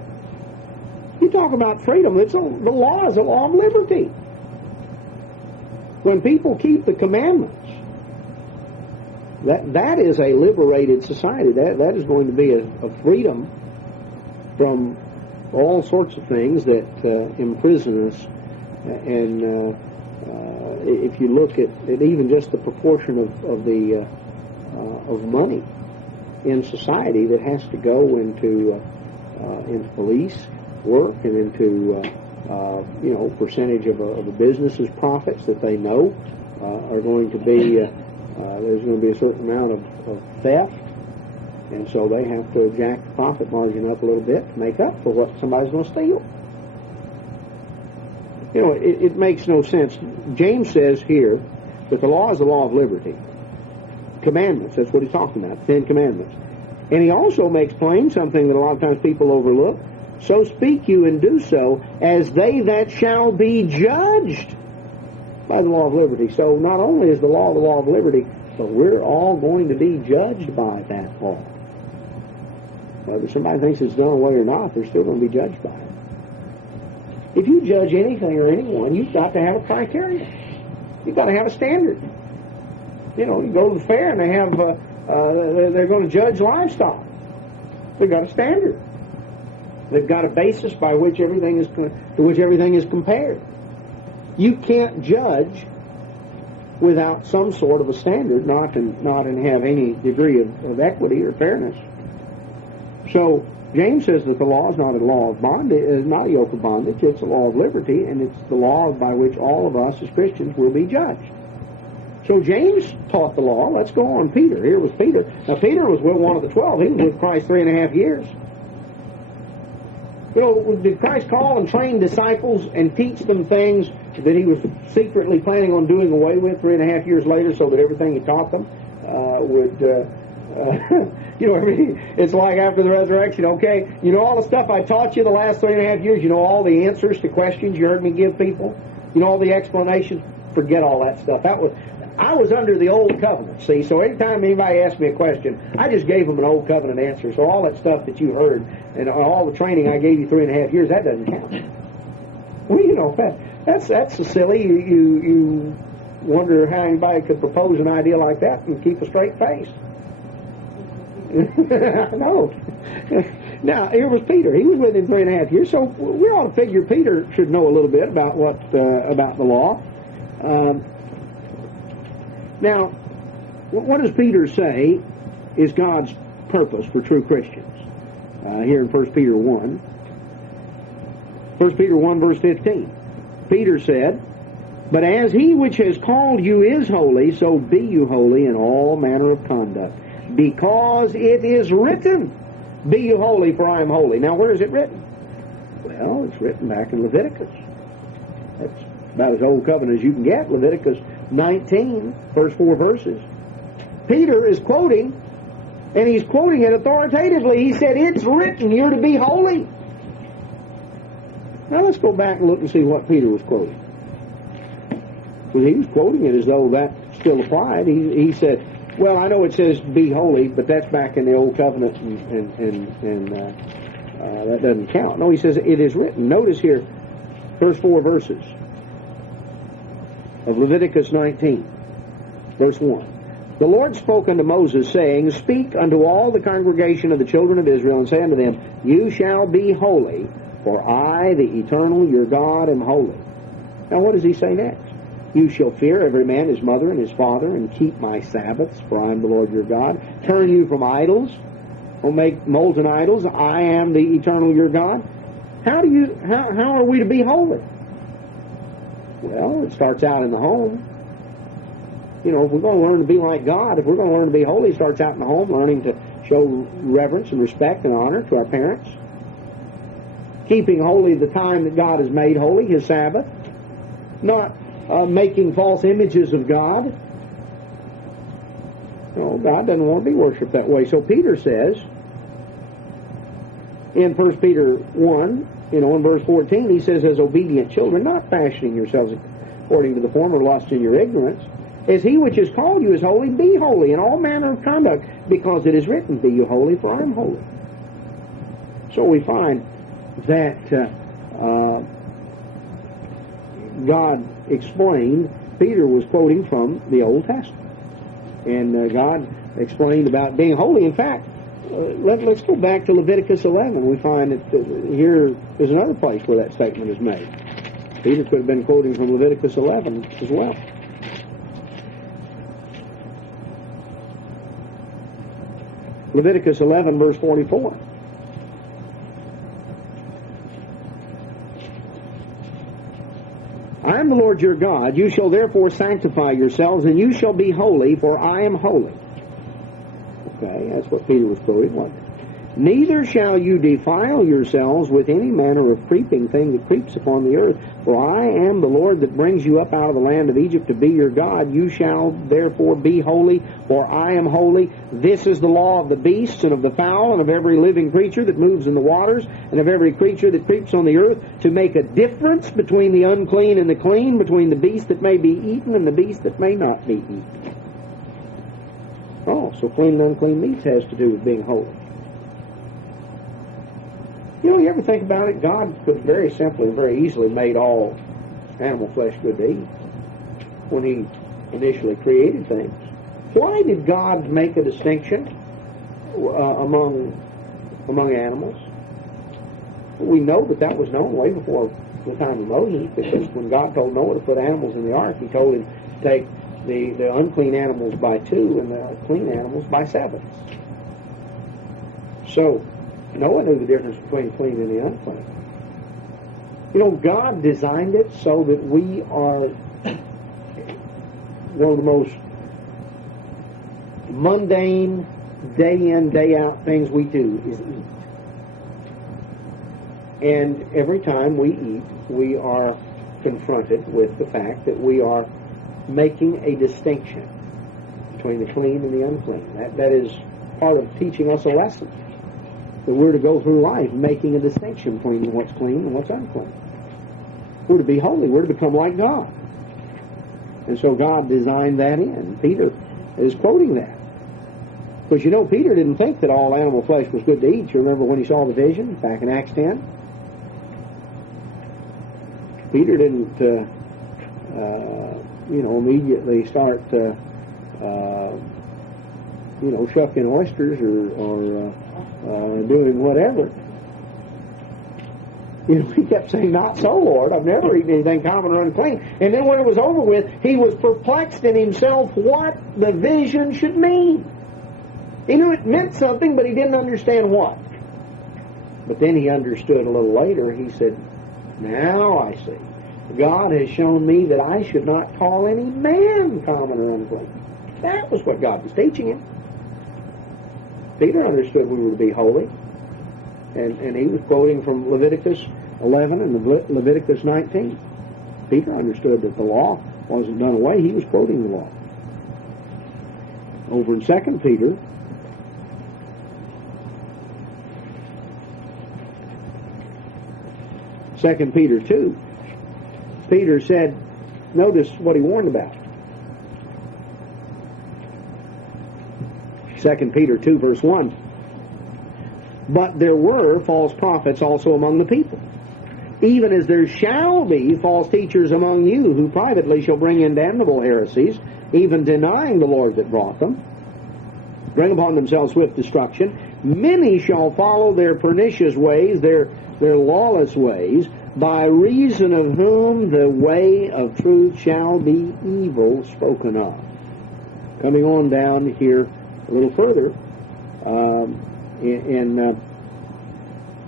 You talk about freedom. The law is a law of liberty. When people keep the commandments, that is a liberated society. That is going to be a freedom from all sorts of things that imprison us. And if you look at even just the proportion of money in society that has to go into police work and into percentage of a business's profits that they know are going to be there's going to be a certain amount of theft And so they have to jack the profit margin up a little bit to make up for what somebody's going to steal. You know, it makes no sense. James says here that the law is the law of liberty. Commandments, that's what he's talking about, 10 commandments. And he also makes plain something that a lot of times people overlook. So speak you and do so as they that shall be judged by the law of liberty. So not only is the law of liberty, but we're all going to be judged by that law. Whether somebody thinks it's done away or not, they're still going to be judged by it. If you judge anything or anyone, you've got to have a criteria. You've got to have a standard. You know, you go to the fair and they have, they're going to judge livestock. They've got a standard. They've got a basis by which everything is compared. You can't judge without some sort of a standard, not in have any degree of equity or fairness. So James says that the law is not a law of bondage, is not a yoke of bondage. It's a law of liberty, and it's the law by which all of us as Christians will be judged. So James taught the law. Let's go on. Peter. Here was Peter. Now Peter was with one of the 12. He was with Christ 3.5 years. You know, did Christ call and train disciples and teach them things that he was secretly planning on doing away with 3.5 years later, so that everything he taught them would, you know, I mean, it's like after the resurrection, okay, you know all the stuff I taught you the last 3.5 years, you know all the answers to questions you heard me give people, you know all the explanations, forget all that stuff. I was under the old covenant, see, so anytime anybody asked me a question, I just gave them an old covenant answer. So all that stuff that you heard and all the training I gave you 3.5 years, that doesn't count. Well, you know, that's so silly. You wonder how anybody could propose an idea like that and keep a straight face. No. Now, here was Peter. He was with him 3.5 years, so we ought to figure Peter should know a little bit about about the law. Now, what does Peter say is God's purpose for true Christians? Here in 1 Peter 1. 1 Peter 1, verse 15. Peter said, "But as he which has called you is holy, so be you holy in all manner of conduct. Because it is written, be you holy, for I am holy." Now, where is it written? Well, it's written back in Leviticus. That's about as old covenant as you can get. Leviticus 19, first 4 verses. Peter is quoting, and he's quoting it authoritatively. He said, it's written, you're to be holy. Now let's go back and look and see what Peter was quoting. Because he was quoting it as though that still applied. He said, well, I know it says be holy, but that's back in the old covenant, and that doesn't count. No, he says it is written. Notice here, first 4 verses of Leviticus 19, verse 1. The Lord spoke unto Moses, saying, speak unto all the congregation of the children of Israel, and say unto them, you shall be holy, for I, the eternal, your God, am holy. Now what does he say next? You shall fear every man his mother and his father, and keep my Sabbaths, for I am the Lord your God. Turn you from idols, or make molten idols. I am the eternal your God. How are we to be holy? Well, it starts out in the home. You know, if we're going to learn to be like God, if we're going to learn to be holy, it starts out in the home, learning to show reverence and respect and honor to our parents. Keeping holy the time that God has made holy, His Sabbath. Not making false images of God. No, God doesn't want to be worshipped that way. So Peter says, in 1 Peter 1, in verse 14, he says, as obedient children, not fashioning yourselves according to the former lust in your ignorance, as he which has called you is holy, be holy in all manner of conduct, because it is written, be you holy, for I am holy. So we find that God explained, Peter was quoting from the Old Testament, and God explained about being holy. In fact, let's go back to Leviticus 11. We find that here is another place where that statement is made. Peter could have been quoting from Leviticus 11 as well. Leviticus 11, verse 44. I am the Lord your God. You shall therefore sanctify yourselves, and you shall be holy, for I am holy. Okay, that's what Peter was quoting, wasn't it? Neither shall you defile yourselves with any manner of creeping thing that creeps upon the earth. For I am the Lord that brings you up out of the land of Egypt to be your God. You shall therefore be holy, for I am holy. This is the law of the beasts and of the fowl and of every living creature that moves in the waters and of every creature that creeps on the earth, to make a difference between the unclean and the clean, between the beast that may be eaten and the beast that may not be eaten. Oh, so clean and unclean meats has to do with being holy. You know, you ever think about it? God could very simply and very easily made all animal flesh good to eat when He initially created things. Why did God make a distinction among animals? We know that was known way before the time of Moses, because when God told Noah to put animals in the ark, He told him to take the unclean animals by 2 and the clean animals by 7. So Noah knew the difference between clean and the unclean. You know, God designed it so that we are one of the most mundane, day in, day out things we do is eat. And every time we eat, we are confronted with the fact that we are making a distinction between the clean and the unclean. That is part of teaching us a lesson. That we're to go through life making a distinction between what's clean and what's unclean. We're to be holy. We're to become like God. And so God designed that in. Peter is quoting that. Because you know, Peter didn't think that all animal flesh was good to eat. You remember when he saw the vision back in Acts 10? Peter didn't, immediately start, shucking oysters or doing whatever. You know, he kept saying, "Not so, Lord. I've never eaten anything common or unclean." And then when it was over with, he was perplexed in himself what the vision should mean. He knew it meant something, but he didn't understand what. But then he understood a little later. He said, "Now I see. God has shown me that I should not call any man common or unclean." That was what God was teaching him. Peter understood we were to be holy. And he was quoting from Leviticus 11 and Leviticus 19. Peter understood that the law wasn't done away. He was quoting the law. Over in 2 Peter, Second Peter 2, Peter said, notice what he warned about. 2 Peter 2, verse 1. But there were false prophets also among the people, even as there shall be false teachers among you, who privately shall bring in damnable heresies, even denying the Lord that brought them, bring upon themselves swift destruction. Many shall follow their pernicious ways, their lawless ways, by reason of whom the way of truth shall be evil spoken of. Coming on down here a little further, in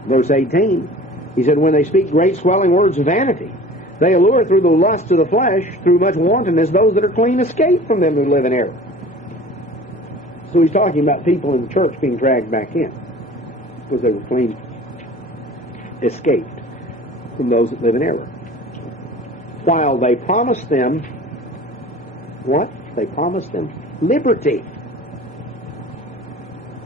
verse 18, he said, when they speak great swelling words of vanity, they allure through the lust of the flesh, through much wantonness, those that are clean escape from them who live in error. So he's talking about people in the church being dragged back in because they were clean, escaped from those that live in error. While they promise them, what? They promise them liberty.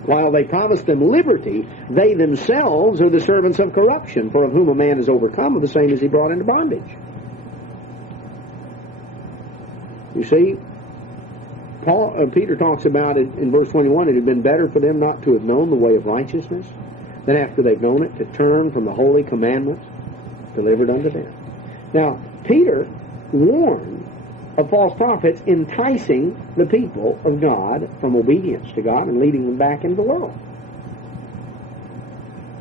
While they promise them liberty, they themselves are the servants of corruption, for of whom a man is overcome, of the same is he brought into bondage. You see, Peter talks about it in verse 21, it had been better for them not to have known the way of righteousness than after they've known it to turn from the holy commandments delivered unto them. Now, Peter warned of false prophets enticing the people of God from obedience to God and leading them back into the world.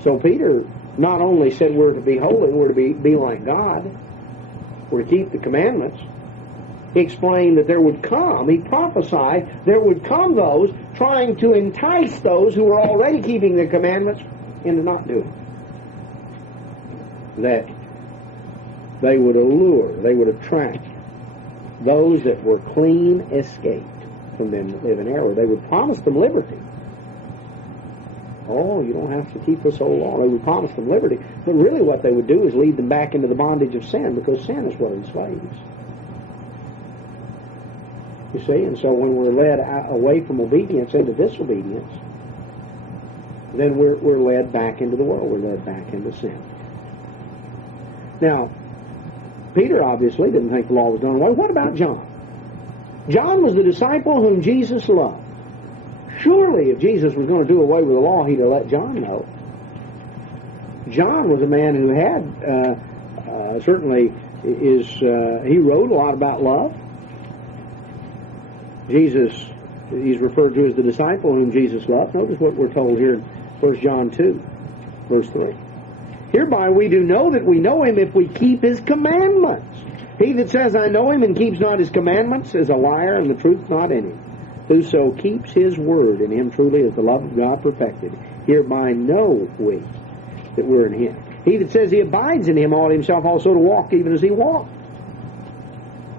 So Peter not only said we're to be holy, we're to be like God, we're to keep the commandments. He explained that there would come, he prophesied, there would come those trying to entice those who were already keeping the commandments into not doing it. That they would allure, they would attract those that were clean escaped from them that live in error. They would promise them liberty, Oh, you don't have to keep this whole law. They would promise them liberty. But really what they would do is lead them back into the bondage of sin, because sin is what enslaves. You see? And so when we're led away from obedience into disobedience, then we're led back into the world. We're led back into sin. Now, Peter obviously didn't think the law was done away. What about John? John was the disciple whom Jesus loved. Surely if Jesus was going to do away with the law, he'd have let John know. John was a man who had, certainly, he wrote a lot about love. Jesus, he's referred to as the disciple whom Jesus loved. Notice what we're told here in 1 John 2, verse 3. Hereby we do know that we know him if we keep his commandments. He that says, I know him, and keeps not his commandments is a liar, and the truth not in him. Whoso keeps his word, in him truly is the love of God perfected. Hereby know we that we're in him. He that says he abides in him ought himself also to walk even as he walked.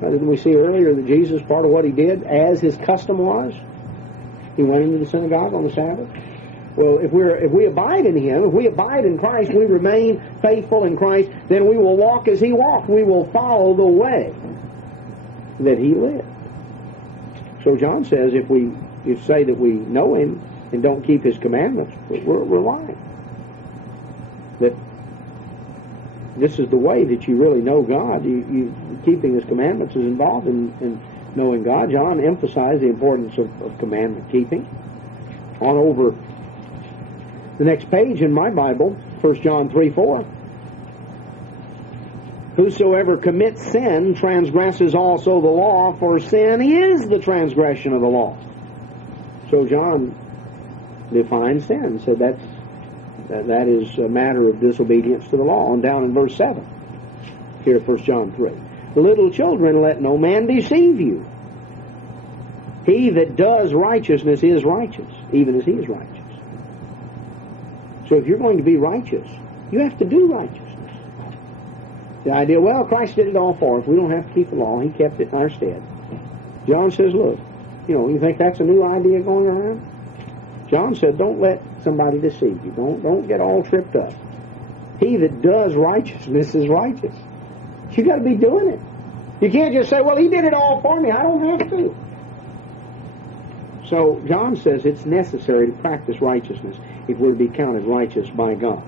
Now, didn't we see earlier that Jesus, part of what he did, as his custom was, he went into the synagogue on the Sabbath? Well, if we abide in him, if we abide in Christ, we remain faithful in Christ, then we will walk as he walked. We will follow the way that he lived. So John says if we say that we know him and don't keep his commandments, we're lying. That this is the way that you really know God. You keeping his commandments is involved in knowing God. John emphasized the importance of commandment keeping. On over the next page in my Bible, 1 John 3:4. Whosoever commits sin transgresses also the law, for sin is the transgression of the law. So John defined sin, said that is a matter of disobedience to the law. And down in verse 7, here 1 John 3. Little children, let no man deceive you. He that does righteousness is righteous, even as he is righteous. So if you're going to be righteous, you have to do righteousness. The idea, well, Christ did it all for us. We don't have to keep the law. He kept it in our stead. John says, look, you think that's a new idea going around? John said, don't let somebody deceive you. Don't get all tripped up. He that does righteousness is righteous. You got to be doing it. You can't just say, well, he did it all for me. I don't have to. So John says it's necessary to practice righteousness if we're to be counted righteous by God.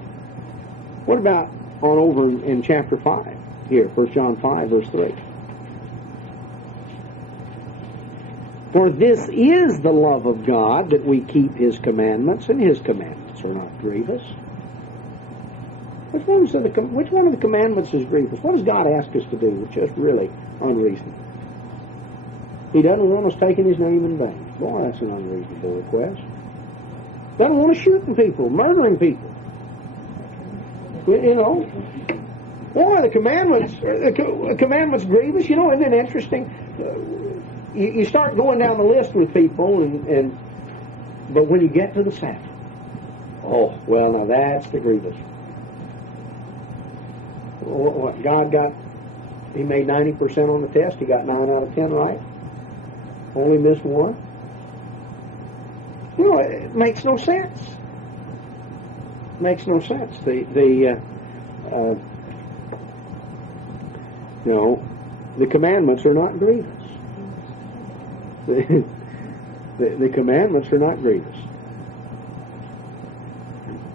What about on over in chapter 5 here, 1 John 5, verse 3. For this is the love of God, that we keep his commandments, and his commandments are not grievous. Which one of the commandments is grievous? What does God ask us to do that's just really unreasonable? He doesn't want us taking his name in vain. Boy, that's an unreasonable request. Doesn't want us shooting people, murdering people. Boy, the commandments grievous. Isn't it interesting? You start going down the list with people, but when you get to the Sabbath, oh, well, now that's the grievous. What he made 90% on the test. He got 9 out of 10 right. Only missed 1. It makes no sense. Makes no sense. The commandments are not grievous. The commandments are not grievous.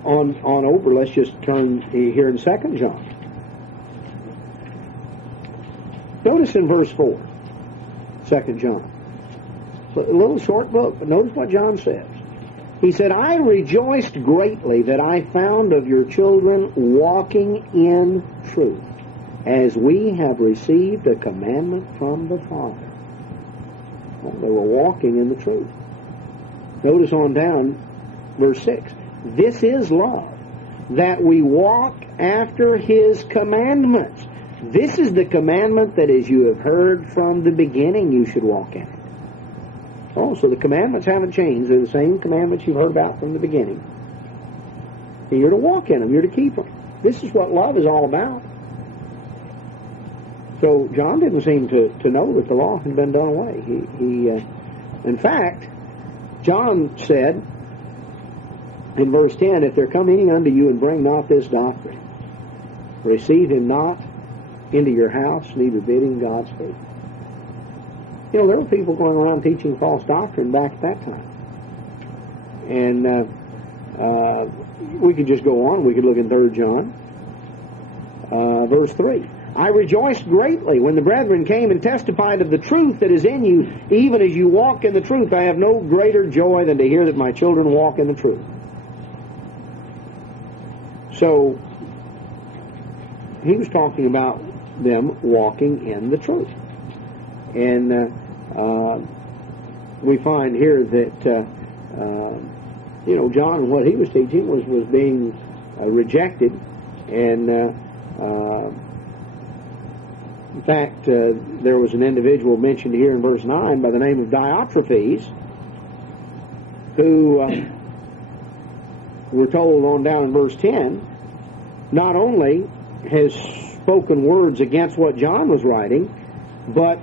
On over, let's just turn here in 2 John. Notice in verse 4, 2 John. A little short book, but notice what John says. He said, I rejoiced greatly that I found of your children walking in truth, as we have received a commandment from the Father. Well, they were walking in the truth. Notice on down, verse 6. This is love, that we walk after his commandments. This is the commandment that, as you have heard from the beginning, you should walk in it. Oh, so the commandments haven't changed. They're the same commandments you've heard about from the beginning. And you're to walk in them. You're to keep them. This is what love is all about. So John didn't seem to know that the law had been done away. He in fact, John said, In verse 10, if there come any unto you and bring not this doctrine, receive him not into your house, neither bidding Godspeed. You know, there were people going around teaching false doctrine back at that time. And we could just go on. We could look in 3 John, verse 3. I rejoiced greatly when the brethren came and testified of the truth that is in you, even as you walk in the truth. I have no greater joy than to hear that my children walk in the truth. So, he was talking about them walking in the truth. And we find here that, John, what he was teaching was being rejected. And, in fact, there was an individual mentioned here in verse 9 by the name of Diotrephes, who we're told on down in verse 10, not only has spoken words against what John was writing, but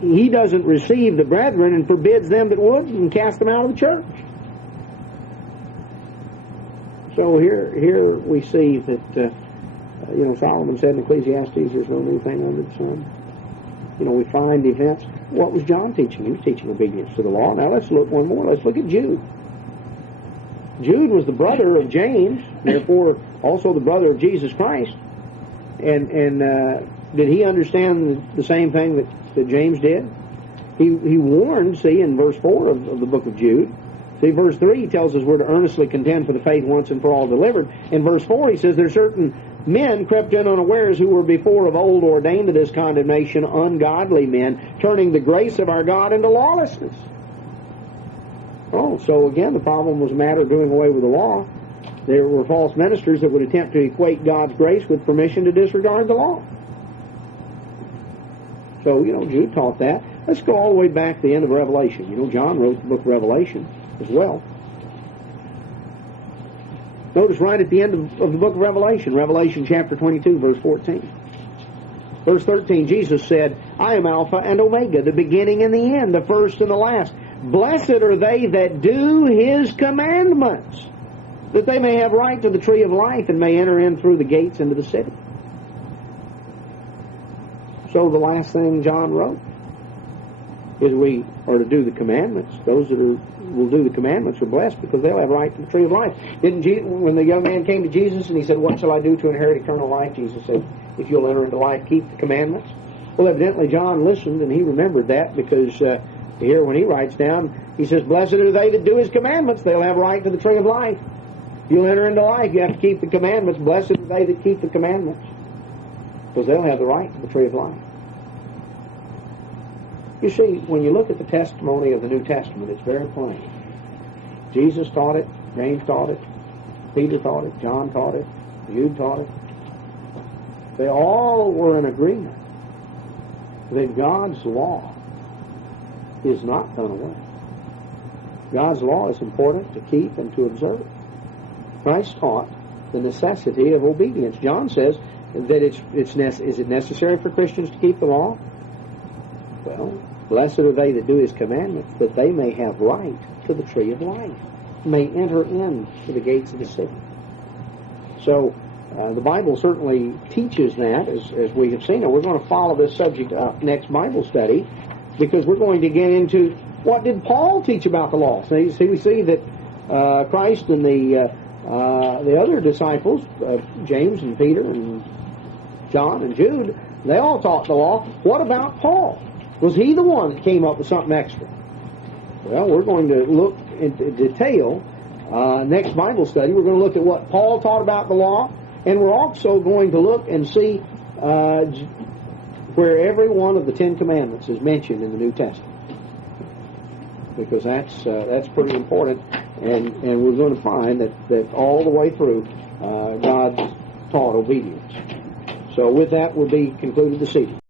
he doesn't receive the brethren and forbids them that would and cast them out of the church. So here we see that Solomon said in Ecclesiastes, there's no new thing under the sun. We find events. What was John teaching? He was teaching obedience to the law. Now let's look one more. Let's look at Jude. Jude was the brother of James, therefore also the brother of Jesus Christ. And did he understand the same thing that James did? He warned, see, in verse 4 of the book of Jude. See, verse 3 he tells us we're to earnestly contend for the faith once and for all delivered. In verse 4 he says there's certain men crept in unawares who were before of old ordained to this condemnation, ungodly men, turning the grace of our God into lawlessness. Oh, so again, the problem was a matter of doing away with the law. There were false ministers that would attempt to equate God's grace with permission to disregard the law. So, Jude taught that. Let's go all the way back to the end of Revelation. John wrote the book of Revelation as well. Notice right at the end of the book of Revelation, Revelation chapter 22, verse 14. Verse 13, Jesus said, I am Alpha and Omega, the beginning and the end, the first and the last. Blessed are they that do His commandments, that they may have right to the tree of life and may enter in through the gates into the city. So the last thing John wrote is we are to do the commandments. Those that will do the commandments are blessed because they'll have right to the tree of life. When the young man came to Jesus and he said, what shall I do to inherit eternal life? Jesus said, if you'll enter into life, keep the commandments. Well, evidently John listened and he remembered that because here when he writes down, he says, blessed are they that do His commandments. They'll have right to the tree of life. If you'll enter into life, you have to keep the commandments. Blessed are they that keep the commandments, because they'll have the right to the tree of life. You see, when you look at the testimony of the New Testament, it's very plain. Jesus taught it, James taught it, Peter taught it, John taught it, Jude taught it. They all were in agreement that God's law is not done away. God's law is important to keep and to observe. Christ taught the necessity of obedience. John says that is it necessary for Christians to keep the law? Well, blessed are they that do His commandments, that they may have right to the tree of life, may enter into the gates of the city. So, the Bible certainly teaches that, as we have seen. Now, we're going to follow this subject up next Bible study, because we're going to get into what did Paul teach about the law. So, we see that Christ and the other disciples, James and Peter and John and Jude, they all taught the law. What about Paul? Was he the one that came up with something extra? Well, we're going to look into detail next Bible study. We're going to look at what Paul taught about the law, and we're also going to look and see where every one of the 10 Commandments is mentioned in the New Testament, because that's pretty important, and we're going to find that all the way through God taught obedience. So with that, we'll be concluded this evening.